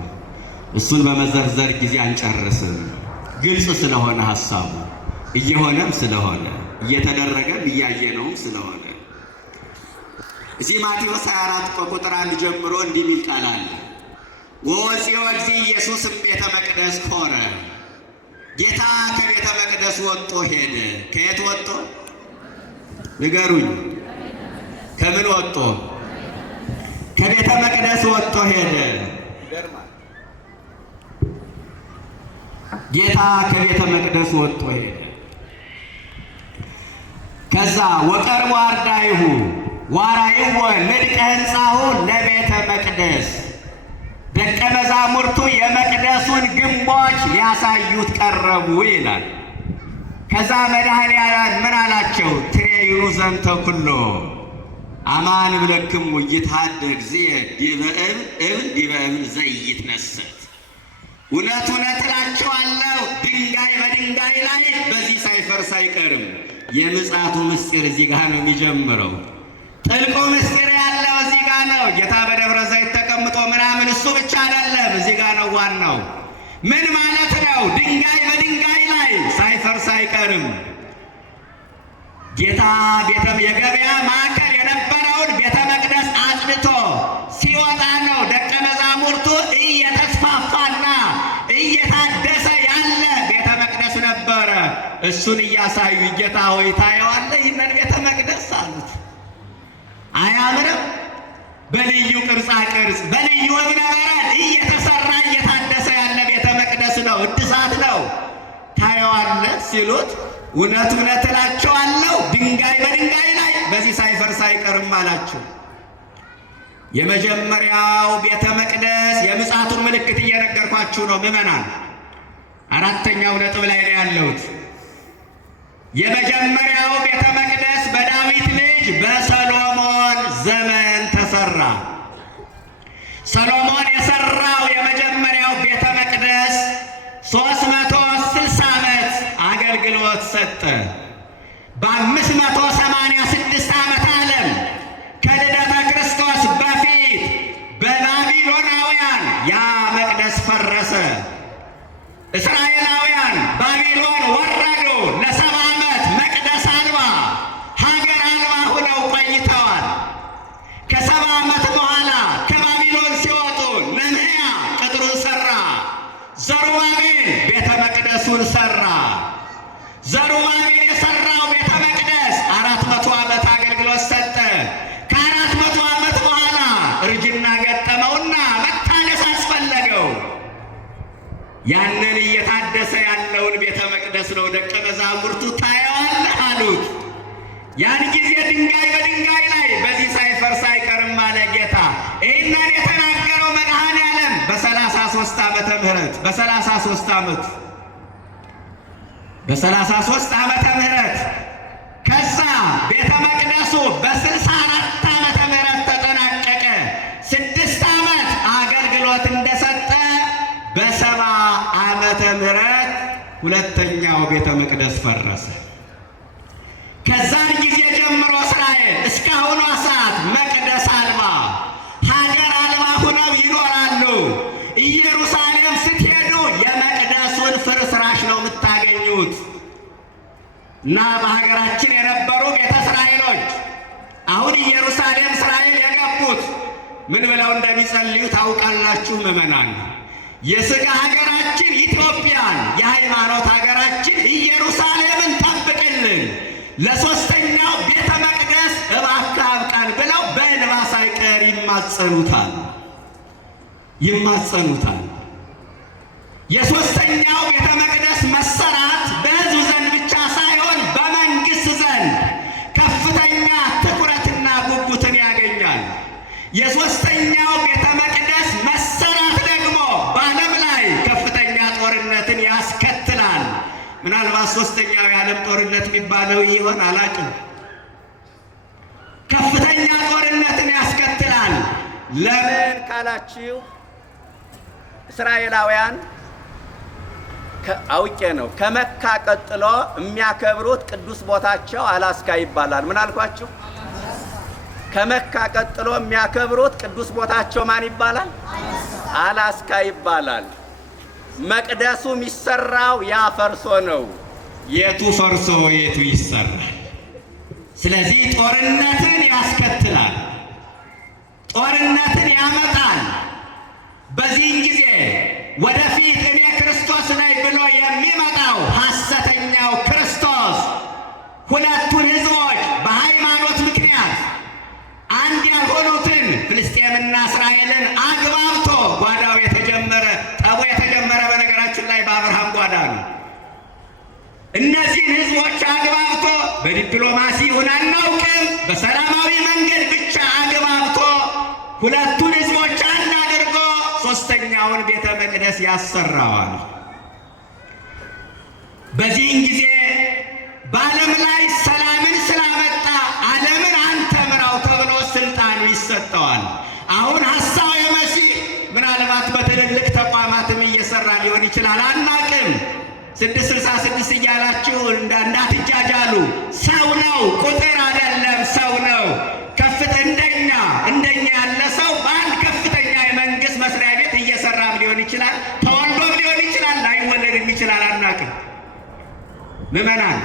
እሱን በመዘርዘር ጊዜ አንጨርስም። ግልጽ ስለሆነ ሐሳቡ እየሆነም ስለሆነ እየተደረገም እያየነውም ስለሆነ እዚህ ማቴዎስ 24 ከቁጥር 1 ጀምሮ እንዲህ የሚል ቃል አለ። ወወፂኦ እግዚእ ኢየሱስ ቤተ መቅደስ ሆረ። ጌታ ከቤተ መቅደስ ወጥቶ ሄደ። ከየት ወጥቶ ንገሩኝ? ከምን ወጥቶ? ከቤተ መቅደስ ወጥቶ ሄደ። ጌታ ከቤተ መቅደስ ወጥቶ ሄደ። ከዛ ወቀርቦ አርዳይሁ ዋራይዎ ንድቀ ሕንፃሁ ለቤተ መቅደስ ደቀ መዛሙርቱ የመቅደሱን ግንቦች ሊያሳዩት ቀረቡ ይላል። ከዛ መድኃኔዓለም ምን አላቸው? ትሬይኑ ዘንተ ኩሎ አማን ብለክሙ ይትሐደግ ዝየ ዲበ እብን ዲበ እብን ዘይትነሰት። እውነት እውነት እላችኋለሁ ድንጋይ በድንጋይ ላይ በዚህ ሳይፈርስ አይቀርም። የምጽአቱ ምስጢር እዚህ ጋር ነው የሚጀምረው። ጥልቁ ምስጢር ያለው እዚህ ጋር ነው። ጌታ በደብረ ዘይት ተቀምጦ ምናምን እሱ ብቻ አይደለም፣ እዚህ ጋር ነው ዋናው። ምን ማለት ነው? ድንጋይ በድንጋይ ላይ ሳይፈርስ አይቀርም። ጌታ የገበያ ማዕከል የነበረውን ቤተ መቅደስ አጽድቶ ሲወጣ ነው ደቀ መዛሙርቱ እየተስፋፋና እየታደሰ ያለ ቤተ መቅደስ ነበረ። እሱን እያሳዩ ጌታ ሆይ ታየዋለህ ይህንን ቤተ መቅደስ አሉት። አያምርም? በልዩ ቅርጻ ቅርጽ በልዩ እብነ በረድ እየተሰራ እየታደሰ ያለ ቤተ መቅደስ ነው፣ እድሳት ነው። ታየዋለህ ሲሉት እውነት እውነት እላቸዋለሁ ድንጋይ በድንጋይ ላይ በዚህ ሳይፈርስ አይቀርም አላቸው። የመጀመሪያው ቤተ መቅደስ የምጽአቱን ምልክት እየነገርኳችሁ ነው ምዕመናን። አራተኛው ነጥብ ላይ ነው ያለሁት። የመጀመሪያው ቤተ መቅደስ በዳዊት ልጅ በሰሎሞን ዘመን ተሰራ። ሰሎሞን የሰራው የመጀመሪያው ቤተ መቅደስ 360 ዓመት አገልግሎት ሰጠ። በ586 ዓመት ዓለም ከልደተ ክርስቶስ በፊት በባቢሎናውያን ያ መቅደስ ፈረሰ። እስራኤላውያን ባቢሎን ወረዱ። ለ70 ዓመት መቅደስ አልባ ሀገር አልባ ሆነው ቆይተዋል። ከ70 ዓመት በኋላ ከባቢሎን ሲወጡ ነህምያ ቅጥሩን ሰራ። ዘሩባቤል ቤተ መቅደሱን ሰራ። ዘሩባቤል የሰራው ቤተ መቅደስ 400 ዓመት አገልግሎት ሰጠ። ከ400 ዓመት በኋላ እርጅና ገጠመውና መታደስ አስፈለገው። ያንን እየታደሰ ያለውን ቤተ መቅደስ ነው ደቀ መዛሙርቱ ታየዋለህ አሉት። ያን ጊዜ ድንጋይ በድንጋይ ላይ በዚህ ሳይፈርስ አይቀርም አለ ጌታ። ይህንን የተናገረው መድኃኔዓለም በ33 ዓመተ ምህረት በ33 ዓመተ ምህረት ከዛ ቤተ መቅደሱ በ64 ዓመተ ምህረት ተጠናቀቀ። 6 ዓመት አገልግሎት እንደሰጠ በ70 ዓመተ ምህረት ሁለተኛው ቤተ መቅደስ ፈረሰ። ከዛን ጊዜ ጀምሮ እስራኤል እስካሁኗ ሰዓት መቅደስ አልባ ሀገር አልባ ሆነው ይኖራሉ። ኢየሩሳሌም ስትሄዱ የመቅደሱን ፍርስራሽ ነው የምታገኙት። እና በሀገራችን የነበሩ ቤተ እስራኤሎች አሁን ኢየሩሳሌም እስራኤል የገቡት ምን ብለው እንደሚጸልዩ ታውቃላችሁ ምዕመናን? የሥጋ ሀገራችን ኢትዮጵያን፣ የሃይማኖት ሀገራችን ኢየሩሳሌምን ጠብቅልን፣ ለሦስተኛው ቤተ መቅደስ እባክህ አብቃን ብለው በእንባ ሳይቀር ይማጸኑታል። የሦስተኛው ቤተ መቅደስ መሰራት በሕዝብ ዘንድ ብቻ ሳይሆን በመንግሥት ዘንድ ከፍተኛ ትኩረትና ጉጉትን ያገኛል። የሦስተኛው ቤተ መቅደስ መሰራት ደግሞ በዓለም ላይ ከፍተኛ ጦርነትን ያስከትላል። ምናልባት ሦስተኛው የዓለም ጦርነት የሚባለው ይሆን አላውቅም። ከፍተኛ ጦርነትን ያስከትላል። ለምን ካላችሁ እስራኤላውያን አውቄ ነው ከመካ ቀጥሎ የሚያከብሩት ቅዱስ ቦታቸው አላስካ ይባላል። ምን አልኳችሁ? ከመካ ቀጥሎ የሚያከብሩት ቅዱስ ቦታቸው ማን ይባላል? አላስካ ይባላል። መቅደሱ የሚሰራው ያ ፈርሶ ነው። የቱ ፈርሶ የቱ ይሰራል? ስለዚህ ጦርነትን ያስከትላል፣ ጦርነትን ያመጣል። በዚህን ጊዜ ወደፊት እኔ ክርስቶስ ነኝ ብሎ የሚመጣው ሐሰተኛው ክርስቶስ ሁለቱን ሕዝቦች በሃይማኖት ምክንያት አንድ ያልሆኑትን ፍልስጤምና እስራኤልን አግባብቶ ጓዳው የተጀመረ ጠቡ የተጀመረ በነገራችን ላይ በአብርሃም ጓዳ ነው። እነዚህን ሕዝቦች አግባብቶ በዲፕሎማሲ ይሁን አናውቅም፣ በሰላማዊ መንገድ ብቻ አግባብቶ ሁለቱን ሕዝቦች አንድ አድርጎ ሶስተኛውን ቤተ መቅደስ ያሰራዋል። በዚህን ጊዜ በዓለም ላይ ሰላምን ስላመጣ ዓለምን አንተ ምራው ተብሎ ስልጣኑ ይሰጠዋል። አሁን ሐሳዌ መሲህ ምናልባት በትልልቅ ተቋማትም እየሰራ ሊሆን ይችላል፣ አናቅም። 666 እያላችሁ እንዳትጃጃሉ። ሰው ነው፣ ቁጥር አይደለም፣ ሰው ነው። እንደኛ ያለ ሰው በአንድ ከፍተኛ የመንግስት መስሪያ ቤት እየሰራም ሊሆን ይችላል፣ ተወልዶም ሊሆን ይችላል፣ ላይወለድም ይችላል፣ አናቅም። ምዕመናን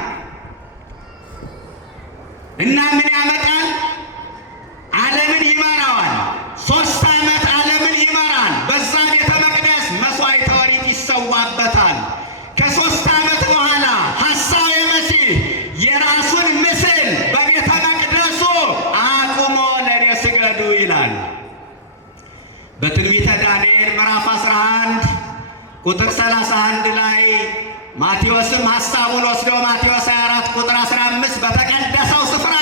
እና ምን ያመጣል? ዓለምን ይመራዋል። 3 ዓመት ዓለምን ይመራል። በዛ ቤተ መቅደስ መስዋዕተ ኦሪት ይሰዋበታል። ከ3 ዓመት በኋላ ሐሳዌ መሲህ የራሱን ምስል በቤተ መቅደሱ አቁሞ ለእኔ ስገዱ ይላል። በትንቢተ ዳንኤል ምዕራፍ 11 ቁጥር 31 ላይ ማቴዎስም ሐሳቡን ወስዶ ማቴዎስ 24 ቁጥር 15 በተቀደሰው ስፍራ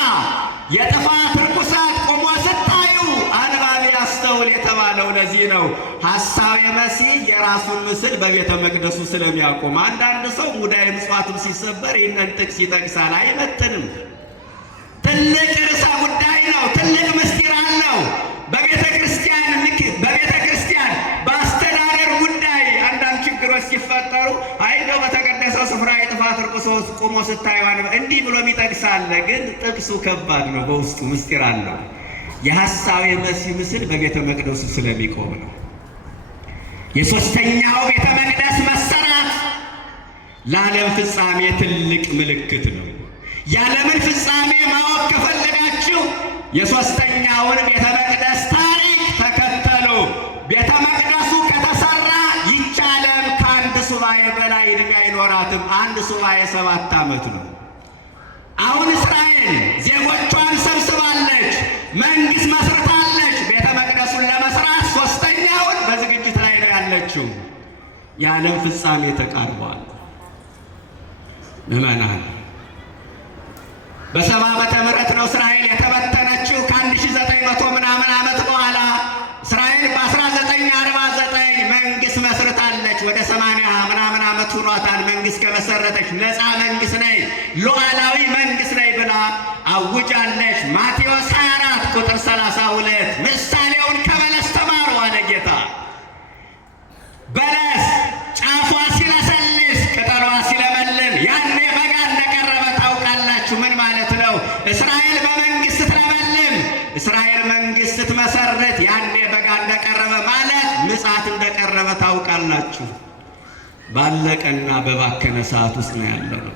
የጥፋት ርኩሰት ቆሞ ስታዩ አንባቢ ያስተውል የተባለው ለዚህ ነው። ሐሳዌ መሲህ የራሱን ምስል በቤተ መቅደሱ ስለሚያቆም። አንዳንድ ሰው ሙዳየ ምጽዋቱም ሲሰበር ይህንን ጥቅስ ይጠቅሳል። አይመጥንም። ትልቅ ርዕሰ ጉዳይ ነው። ትልቅ ምስጢር አለው። በቤተ ክርስቲያን በአስተዳደር ጉዳይ አንዳንድ ችግሮች ሲፈጠሩ አይደው በተቀደሰው ስፍራ የጥፋት ርኩሰት ቆሞ ስታዩ እንዲህ ብሎ ይጠቅሳል። ግን ጥቅሱ ከባድ ነው። በውስጡ ምስጢር አለው። የሐሳዌ መሲህ ምስል በቤተ መቅደሱ ስለሚቆም ነው። የሶስተኛው ቤተ መቅደስ መሰራት ለዓለም ፍጻሜ ትልቅ ምልክት ነው። የዓለምን ፍጻሜ ማወቅ ከፈለጋችሁ የሶስተኛውን ቤተ መቅደስ ታሪክ ተከተሉ። ቤተ መቅደሱ ከተሰራ ይህች ዓለም ከአንድ ሱባኤ በላይ ዕድሜ አይኖራትም። አንድ ሱባኤ 7 ዓመት ነው። አሁን እስራኤል ዜጎቿን ሰብስባለች፣ መንግስት መስርታለች። ቤተ መቅደሱን ለመስራት ሶስተኛውን በዝግጅት ላይ ነው ያለችው። የዓለም ፍጻሜ ተቃርቧል። ምዕመናን በ70 ዓመተ ምህረት ነው እስራኤል የተበተነችው። ከ1900 ምናምን ዓመት በኋላ እስራኤል በ1949 መንግስት መስርታለች። ወደ 80 ምናምን ዓመት ሆኗታል መንግስት ከመሰረተች። ነፃ መንግስት ነኝ፣ ሉዓላዊ መንግስት ነኝ ብላ አውጃለች። ማቴዎስ 24 ቁጥር 32 ምሳሌውን ከበለስ ተማሩ አለ ጌታ። በለስ ጫፏ ሲለሰልስ ቅጠሏ ሲለመልም ያኔ በጋ እንደቀረበ ታውቃላችሁ። ምን ማለት ነው? እስራኤል በመንግስት ስትለመልም፣ እስራኤል መንግስት ስትመሰርት ያኔ በጋ እንደቀረበ ማለት ምጽአት እንደቀረበ ታውቃላችሁ። ባለቀና በባከነ ሰዓት ውስጥ ነው ያለነው።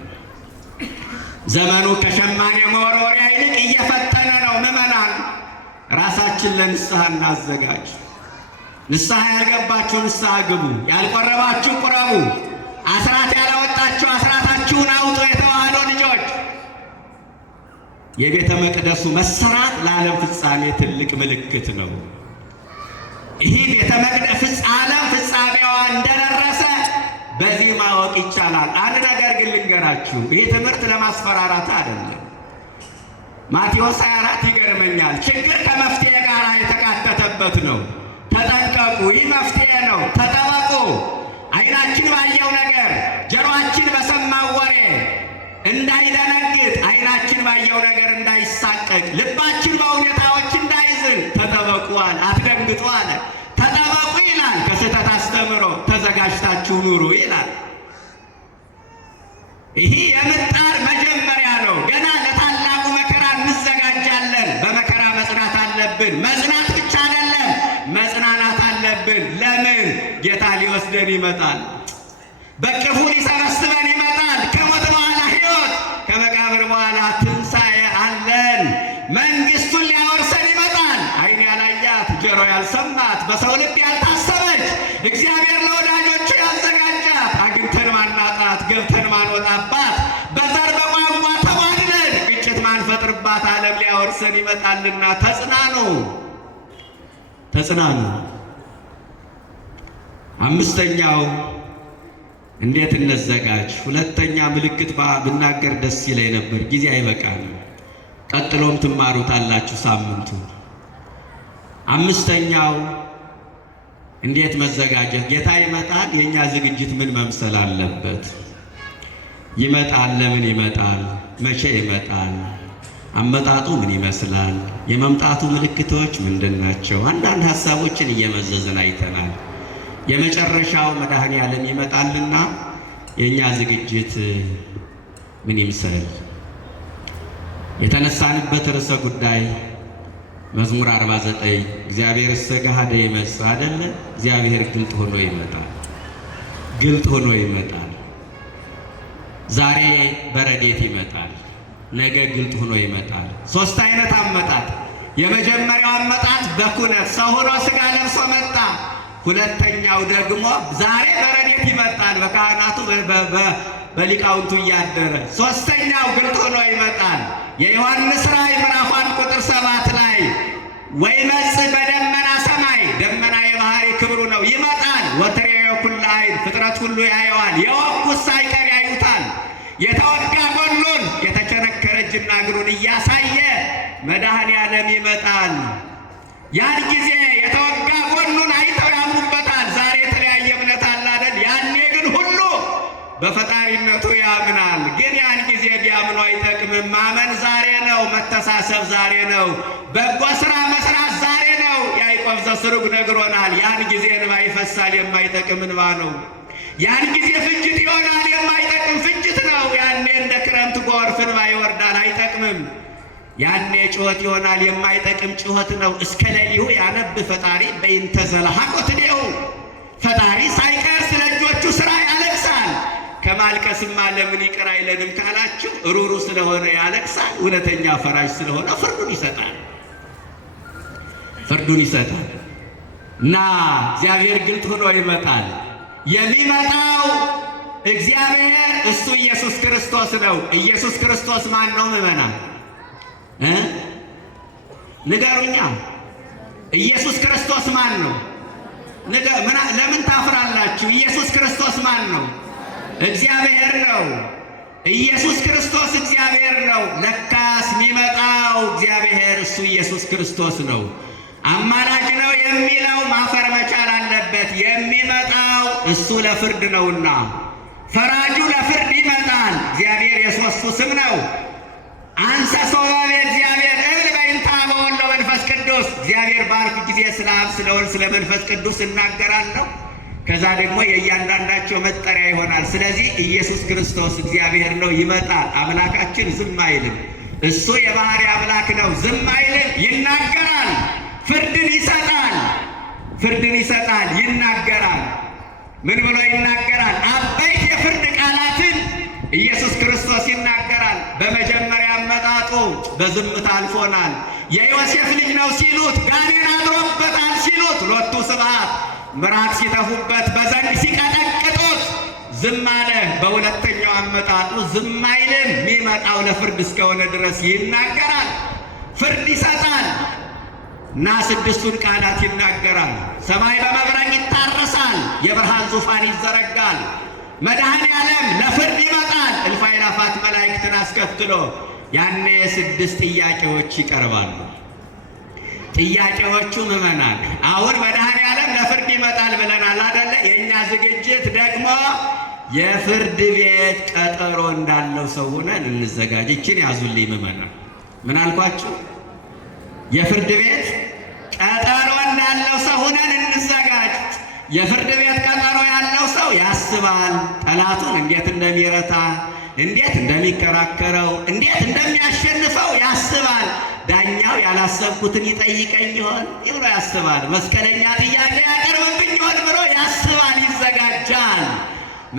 ዘመኑ ከሸማኔ መወርወሪያ ይልቅ እየፈጠነ ነው። ምዕመናን ራሳችን ለንስሐ እናዘጋጅ። ንስሐ ያልገባችሁ ንስሐ ግቡ፣ ያልቆረባችሁ ቁረቡ፣ አስራት ያላወጣችሁ አስራታችሁን አውጡ። የተዋህዶ ልጆች የቤተ መቅደሱ መሰራት ለዓለም ፍጻሜ ትልቅ ምልክት ነው። ይህ ቤተ መቅደስ ዓለም ፍጻሜዋ እንደደረሰ በዚህ ማወቅ ይቻላል። አንድ ነገር ግን ልንገራችሁ፣ ይህ ትምህርት ለማስፈራራት አይደለም። ማቴዎስ 24 ይገርመኛል። ችግር ከመፍትሄ ጋር የተካተተበት ነው። ተጠንቀቁ፣ ይህ መፍትሄ ነው። ተጠበቁ። ዓይናችን ባየው ነገር፣ ጆሮአችን በሰማው ወሬ እንዳይደነግጥ፣ ዓይናችን ባየው ነገር እንዳይሳቀቅ፣ ልባችን በሁኔታዎች እንዳይዝን ተጠበቁ አለ። አትደንግጡ አለ። ተጠበቁ ይላል። ከስህተት አስተምሮ ተዘጋጅታችሁ ኑሩ ይላል። ይህ የምጣር መጀመሪያ ነው። ገና ለታላቁ መከራ እንዘጋጃለን። በመከራ መጽናት አለብን። መጽናት ብቻ አይደለም፣ መጽናናት አለብን። ለምን? ጌታ ሊወስደን ይመጣል። በቅፉ ሊሰበስበን ይመጣል። ከሞት በኋላ ሕይወት፣ ከመቃብር በኋላ ትንሣኤ አለን። መንግስቱን ሊያወርሰን ይመጣል። ዓይን ያላያት ጆሮ ያልሰማት በሰው ልብ ያልታሰበች እግዚአብሔር ለወዳጆቹ ያዘጋጃት፣ አግኝተን ማናጣት ገብተን ማንወጣባት፣ በዘር በቋንቋ ተዋድለን ግጭት ማንፈጥርባት ዓለም ሊያወርሰን ይመጣልና ተጽናኑ፣ ተጽናኑ። አምስተኛው እንዴት እንዘጋጅ? ሁለተኛ ምልክት ብናገር ደስ ይለኝ ነበር፣ ጊዜ አይበቃንም። ቀጥሎም ትማሩታላችሁ ሳምንቱ። አምስተኛው እንዴት መዘጋጀት? ጌታ ይመጣል። የኛ ዝግጅት ምን መምሰል አለበት? ይመጣል። ለምን ይመጣል? መቼ ይመጣል? አመጣጡ ምን ይመስላል? የመምጣቱ ምልክቶች ምንድናቸው? አንዳንድ ሐሳቦችን እየመዘዝን አይተናል። የመጨረሻው መድኃኔዓለም ይመጣልና የኛ ዝግጅት ምን ይምሰል? የተነሳንበት ርዕሰ ጉዳይ መዝሙር 49 እግዚአብሔር ገሃደ ይመጽእ አይደለ? እግዚአብሔር ግልጥ ሆኖ ይመጣል። ግልጥ ሆኖ ይመጣል። ዛሬ በረዴት ይመጣል፣ ነገ ግልጥ ሆኖ ይመጣል። ሶስት አይነት አመጣጥ። የመጀመሪያው አመጣጥ በኩነት ሰው ሆኖ ሥጋ ለብሶ መጣ። ሁለተኛው ደግሞ ዛሬ በረዴት ይመጣል፣ በካህናቱ በሊቃውንቱ እያደረ። ሶስተኛው ግልጥ ሆኖ ይመጣል። የዮሐንስ ራእይ ምዕራፍ 1 ቁጥር 7 ላይ ወይመጽእ በደመና ሰማይ፣ ደመና የባህሪ ክብሩ ነው፣ ይመጣል። ወትሬዮ ኩሉ ዓይን፣ ፍጥረት ሁሉ ያየዋል፣ የወጉት ሳይቀር ያዩታል። የተወጋ ጎኑን የተቸነከረ እጅና እግሩን እያሳየ መድኃኔዓለም ይመጣል። ያን ጊዜ የተወጋ ጎኑን አይተው ያምኑበታል። ዛሬ የተለያየ እምነት አለ አይደል? ያኔ ግን ሁሉ በፈጣሪነቱ ያምናል። ግን ያን ጊዜ ቢያምኑ አይጠቅምም። ማመን ዛሬ ነው። መተሳሰብ ዛሬ ነው። በጎ ሥራ መስራት ዛሬ ነው። ያዕቆብ ዘስሩግ ነግሮናል። ያን ጊዜ እንባ ይፈሳል፣ የማይጠቅም እንባ ነው። ያን ጊዜ ፍጅት ይሆናል፣ የማይጠቅም ፍጅት ነው። ያኔ እንደ ክረምት ጎርፍ እንባ ይወርዳል፣ አይጠቅምም። ያኔ ጩኸት ይሆናል፣ የማይጠቅም ጩኸት ነው። እስከ ሌሊሁ ያነብ ፈጣሪ በእንተ ዘልሐቆት እዴሁ፣ ፈጣሪ ሳይቀር ስለ እጆቹ ሥራ ያለቅሳል። ከማልቀስማ ለምን ይቅር አይለንም ካላችሁ፣ ሩሩ ስለሆነ ያለቅሳል። እውነተኛ ፈራጅ ስለሆነ ፍርዱን ይሰጣል። ፍርዱን ይሰጣል እና እግዚአብሔር ግልጥ ሆኖ ይመጣል። የሚመጣው እግዚአብሔር እሱ ኢየሱስ ክርስቶስ ነው። ኢየሱስ ክርስቶስ ማን ነው? ምዕመናን ንገሩኛ። ኢየሱስ ክርስቶስ ማን ነው? ለምን ታፍራላችሁ? ኢየሱስ ክርስቶስ ማን ነው? እግዚአብሔር ነው። ኢየሱስ ክርስቶስ እግዚአብሔር ነው። ለካስ የሚመጣው እግዚአብሔር እሱ ኢየሱስ ክርስቶስ ነው። አማላጅ ነው የሚለው ማፈር መቻል አለበት። የሚመጣው እሱ ለፍርድ ነውና ፈራጁ ለፍርድ ይመጣል። እግዚአብሔር የሦስቱ ስም ነው። አንሰ ሶበ እግዚአብሔር እብል በእንተ አብ ወወልድ ወመንፈስ ቅዱስ። እግዚአብሔር ባልኩ ጊዜ ስለ አብ ስለ ወልድ ስለ መንፈስ ቅዱስ እናገራለሁ። ከዛ ደግሞ የእያንዳንዳቸው መጠሪያ ይሆናል። ስለዚህ ኢየሱስ ክርስቶስ እግዚአብሔር ነው፣ ይመጣል። አምላካችን ዝም አይልም። እሱ የባህሪ አምላክ ነው፣ ዝም አይልም፣ ይናገራል። ፍርድን ይሰጣል። ፍርድን ይሰጣል፣ ይናገራል። ምን ብሎ ይናገራል? አበይት የፍርድ ቃላትን ኢየሱስ ክርስቶስ ይናገራል። በመጀመሪያ አመጣጡ በዝምታ አልፎናል። የዮሴፍ ልጅ ነው ሲሉት፣ ጋኔን አድሮበታል ሲሉት፣ ሎቱ ስብሐት ምራቅ ሲተፉበት፣ በዘንግ ሲቀጠቅጡት ዝም አለ። በሁለተኛው አመጣጡ ዝም አይልም። የሚመጣው ለፍርድ እስከሆነ ድረስ ይናገራል፣ ፍርድ ይሰጣል እና ስድስቱን ቃላት ይናገራል። ሰማይ በመብረቅ ይታረሳል፣ የብርሃን ዙፋን ይዘረጋል። መድኃኔዓለም ለፍርድ ይመጣል፣ እልፍ አእላፋት መላእክትን አስከትሎ። ያኔ 6 ጥያቄዎች ይቀርባሉ። ጥያቄዎቹ ምዕመናን፣ አሁን መድኃኔዓለም ለፍርድ ይመጣል ብለናል አደለ? የእኛ ዝግጅት ደግሞ የፍርድ ቤት ቀጠሮ እንዳለው ሰው ሆነን እንዘጋጅ። ይችን ያዙልኝ ምዕመናን። ምን አልኳችሁ? የፍርድ ቤት ቀጠሮ እንዳለው ሰው ሆነን እንዘጋጅ። የፍርድ ቤት ቀጠሮ ያለው ሰው ያስባል፣ ጠላቱን እንዴት እንደሚረታ፣ እንዴት እንደሚከራከረው፣ እንዴት እንደሚያሸንፈው ያስባል። ዳኛው ያላሰብኩትን ይጠይቀኝ ይሆን ብሎ ያስባል። መስቀለኛ ጥያቄ ያቀርብብኝ ይሆን ብሎ ያስባል፣ ይዘጋጃል።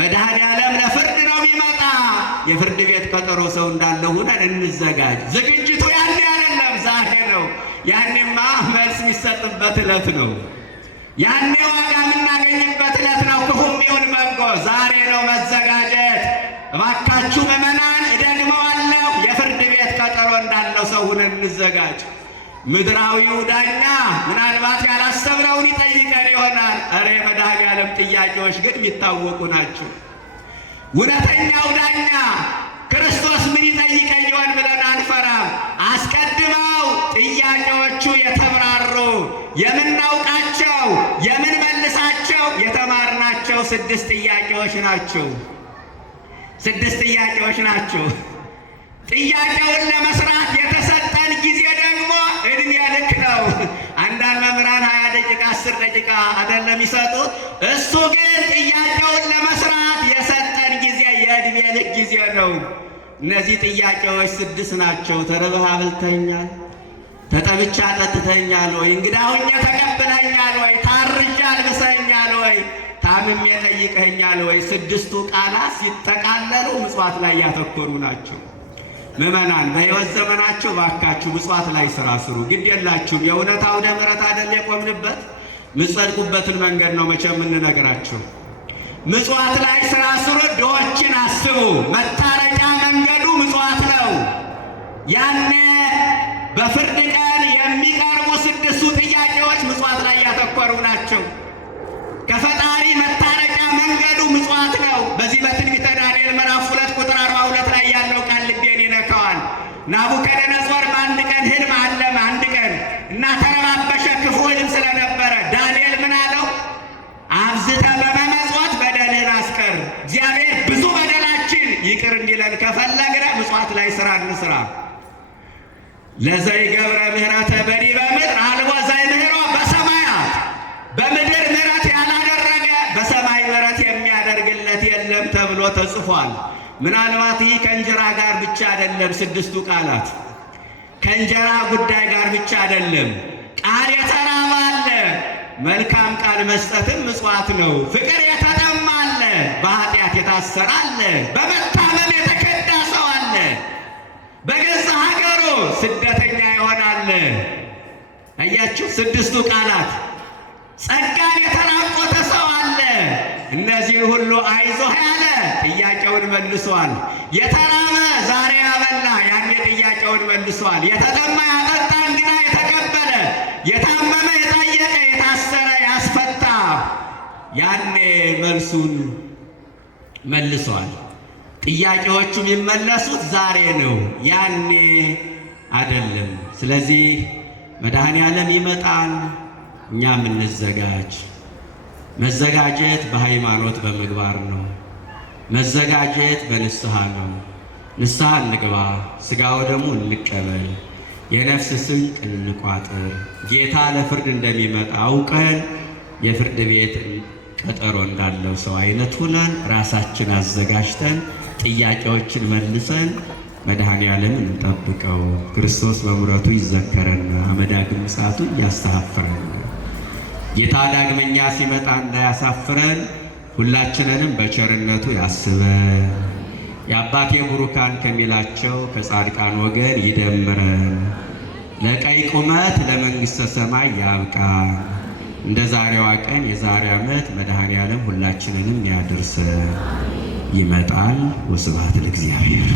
መድኃኔዓለም ለፍርድ ነው የሚመጣ። የፍርድ ቤት ቀጠሮ ሰው እንዳለ ሆነን እንዘጋጅ። ዝግጅቱ ያኔ አይደለም፣ ዛሬ ነው። ያኔማ መልስ የሚሰጥበት ዕለት ነው። ያኔ ዋጋ የምናገኝበት ዕለት ነው። ክፉም ይሁን በጎ ዛሬ ነው መዘጋጀት። እባካችሁ ምዕመናን፣ እደግመዋለሁ፣ የፍርድ ቤት ቀጠሮ እንዳለው ሰው ሆነን እንዘጋጅ። ምድራዊው ዳኛ ምናልባት ያላሰብነውን ይጠይቀን ይሆናል። እረ የመድኃኔዓለም ጥያቄዎች ግን የሚታወቁ ናቸው። እውነተኛው ዳኛ ክርስቶስ ምን ይጠይቀኝ ይሆን ብለን አንፈራም። አስቀድመው ጥያቄዎቹ የተብራሩ የምናውቃቸው የምንመልሳ 6 ጥያቄዎች ናቸው። 6 ጥያቄዎች ናቸው። ጥያቄውን ለመስራት የተሰጠን ጊዜ ደግሞ እድሜ ልክ ነው። አንዳንድ መምህራን 20 ደቂቃ 10 ደቂቃ አይደለም ይሰጡት። እሱ ግን ጥያቄውን ለመስራት የሰጠን ጊዜ የእድሜ ልክ ጊዜ ነው። እነዚህ ጥያቄዎች 6 ናቸው። ተርበህ አብልተኸኛል? ተጠብቼ አጠጥተኸኛል ወይ? እንግዳ ሆኜ ተቀብለኸኛል ወይ? ታርዤ አልብሰኸኛል ወይ? ታምሜ ጠይቀኸኛል ወይ? 6ቱ ቃላት ሲጠቃለሉ ምጽዋት ላይ ያተኮሩ ናቸው። ምዕመናን በሕይወት ዘመናችሁ ባካችሁ ምጽዋት ላይ ስራ ስሩ። ግድ የላችሁም። የእውነት አውደ ምሕረት አይደል የቆምንበት? ምጸድቁበትን መንገድ ነው መቼም የምንነግራችሁ። ምጽዋት ላይ ስራ ስሩ። ድሆችን አስቡ። መታረቂያ መንገዱ ምጽዋት ነው። ያኔ በፍርድ ቀን የሚቀርቡ 6ቱ ጥያቄዎች ምጽዋት ላይ ያተኮሩ ናቸው። ከፈጣሪ መታረቂያ መንገዱ ምጽዋት ነው። በዚህ በትንቢተ ዳንኤል ምዕራፍ 2 ቁጥር 42 ላይ ያለው ቃል ልቤን ይነካዋል። ናቡከደነጾር በአንድ ቀን ህልም አለመ። አንድ ቀን እና ተረባበሸ። ክፉ ህልም ስለነበረ ዳንኤል ምን አለው? አብዝተህ በመመጽወት በደልህን አስቀር። እግዚአብሔር ብዙ በደላችን ይቅር እንዲለን ከፈለግነ ምጽዋት ላይ ስራ እንስራ። ለዘይገብረ ምህረተ በዲበ ምድር አልቦ ዘይምህሮ በሰማያት። በምድር ምህረት ያላደረገ በሰማይ ምህረት የሚያደርግለት የለም ተብሎ ተጽፏል። ምናልባት ይህ ከእንጀራ ጋር ብቻ አይደለም። 6ቱ ቃላት ከእንጀራ ጉዳይ ጋር ብቻ አይደለም። ቃል የተራበ አለ፣ መልካም ቃል መስጠትም ምጽዋት ነው። ፍቅር የተጠማ አለ፣ በኃጢአት የታሰረ አለ፣ በመታመም የተከዳ ሰው አለ፣ በገዛ ሀገሩ ስደተኛ ይሆናል። አያችሁ 6ቱ ቃላት። ጸጋን የተራቆተ ሰው አለ። እነዚህን ሁሉ አይዞህ ያለ ጥያቄውን መልሷል። የተራበ ዛሬ ያበላ ያኔ ጥያቄውን መልሷል። የተጠማ ያጠጣ እንግዳ የተቀበለ፣ የታመመ የጠየቀ፣ የታሰረ ያስፈታ ያኔ መልሱን መልሷል። ጥያቄዎቹ የሚመለሱት ዛሬ ነው፣ ያኔ አይደለም። ስለዚህ መድኃኔ ዓለም ይመጣል፣ እኛም እንዘጋጅ። መዘጋጀት በሃይማኖት በምግባር ነው። መዘጋጀት በንስሐ ነው። ንስሐ እንግባ፣ ሥጋው ደግሞ እንቀበል፣ የነፍስ ስንቅ እንቋጥር። ጌታ ለፍርድ እንደሚመጣ አውቀን የፍርድ ቤት ቀጠሮ እንዳለው ሰው አይነት ሆነን ራሳችን አዘጋጅተን ጥያቄዎችን መልሰን መድኃኔ ዓለምን እንጠብቀው። ክርስቶስ በምሕረቱ ይዘከረን፣ አመዳግም ምጽአቱ ያስተሐፍረን። ጌታ ዳግመኛ ሲመጣ እንዳያሳፍረን ሁላችንንም በቸርነቱ ያስበን። የአባቴ ቡሩካን ከሚላቸው ከጻድቃን ወገን ይደምረን። ለቀይ ቁመት ለመንግሥተ ሰማይ ያብቃን። እንደ ዛሬዋ ቀን የዛሬ ዓመት መድኃኔ ዓለም ሁላችንንም ያድርሰን። ይመጣል። ወስብሐት ለእግዚአብሔር።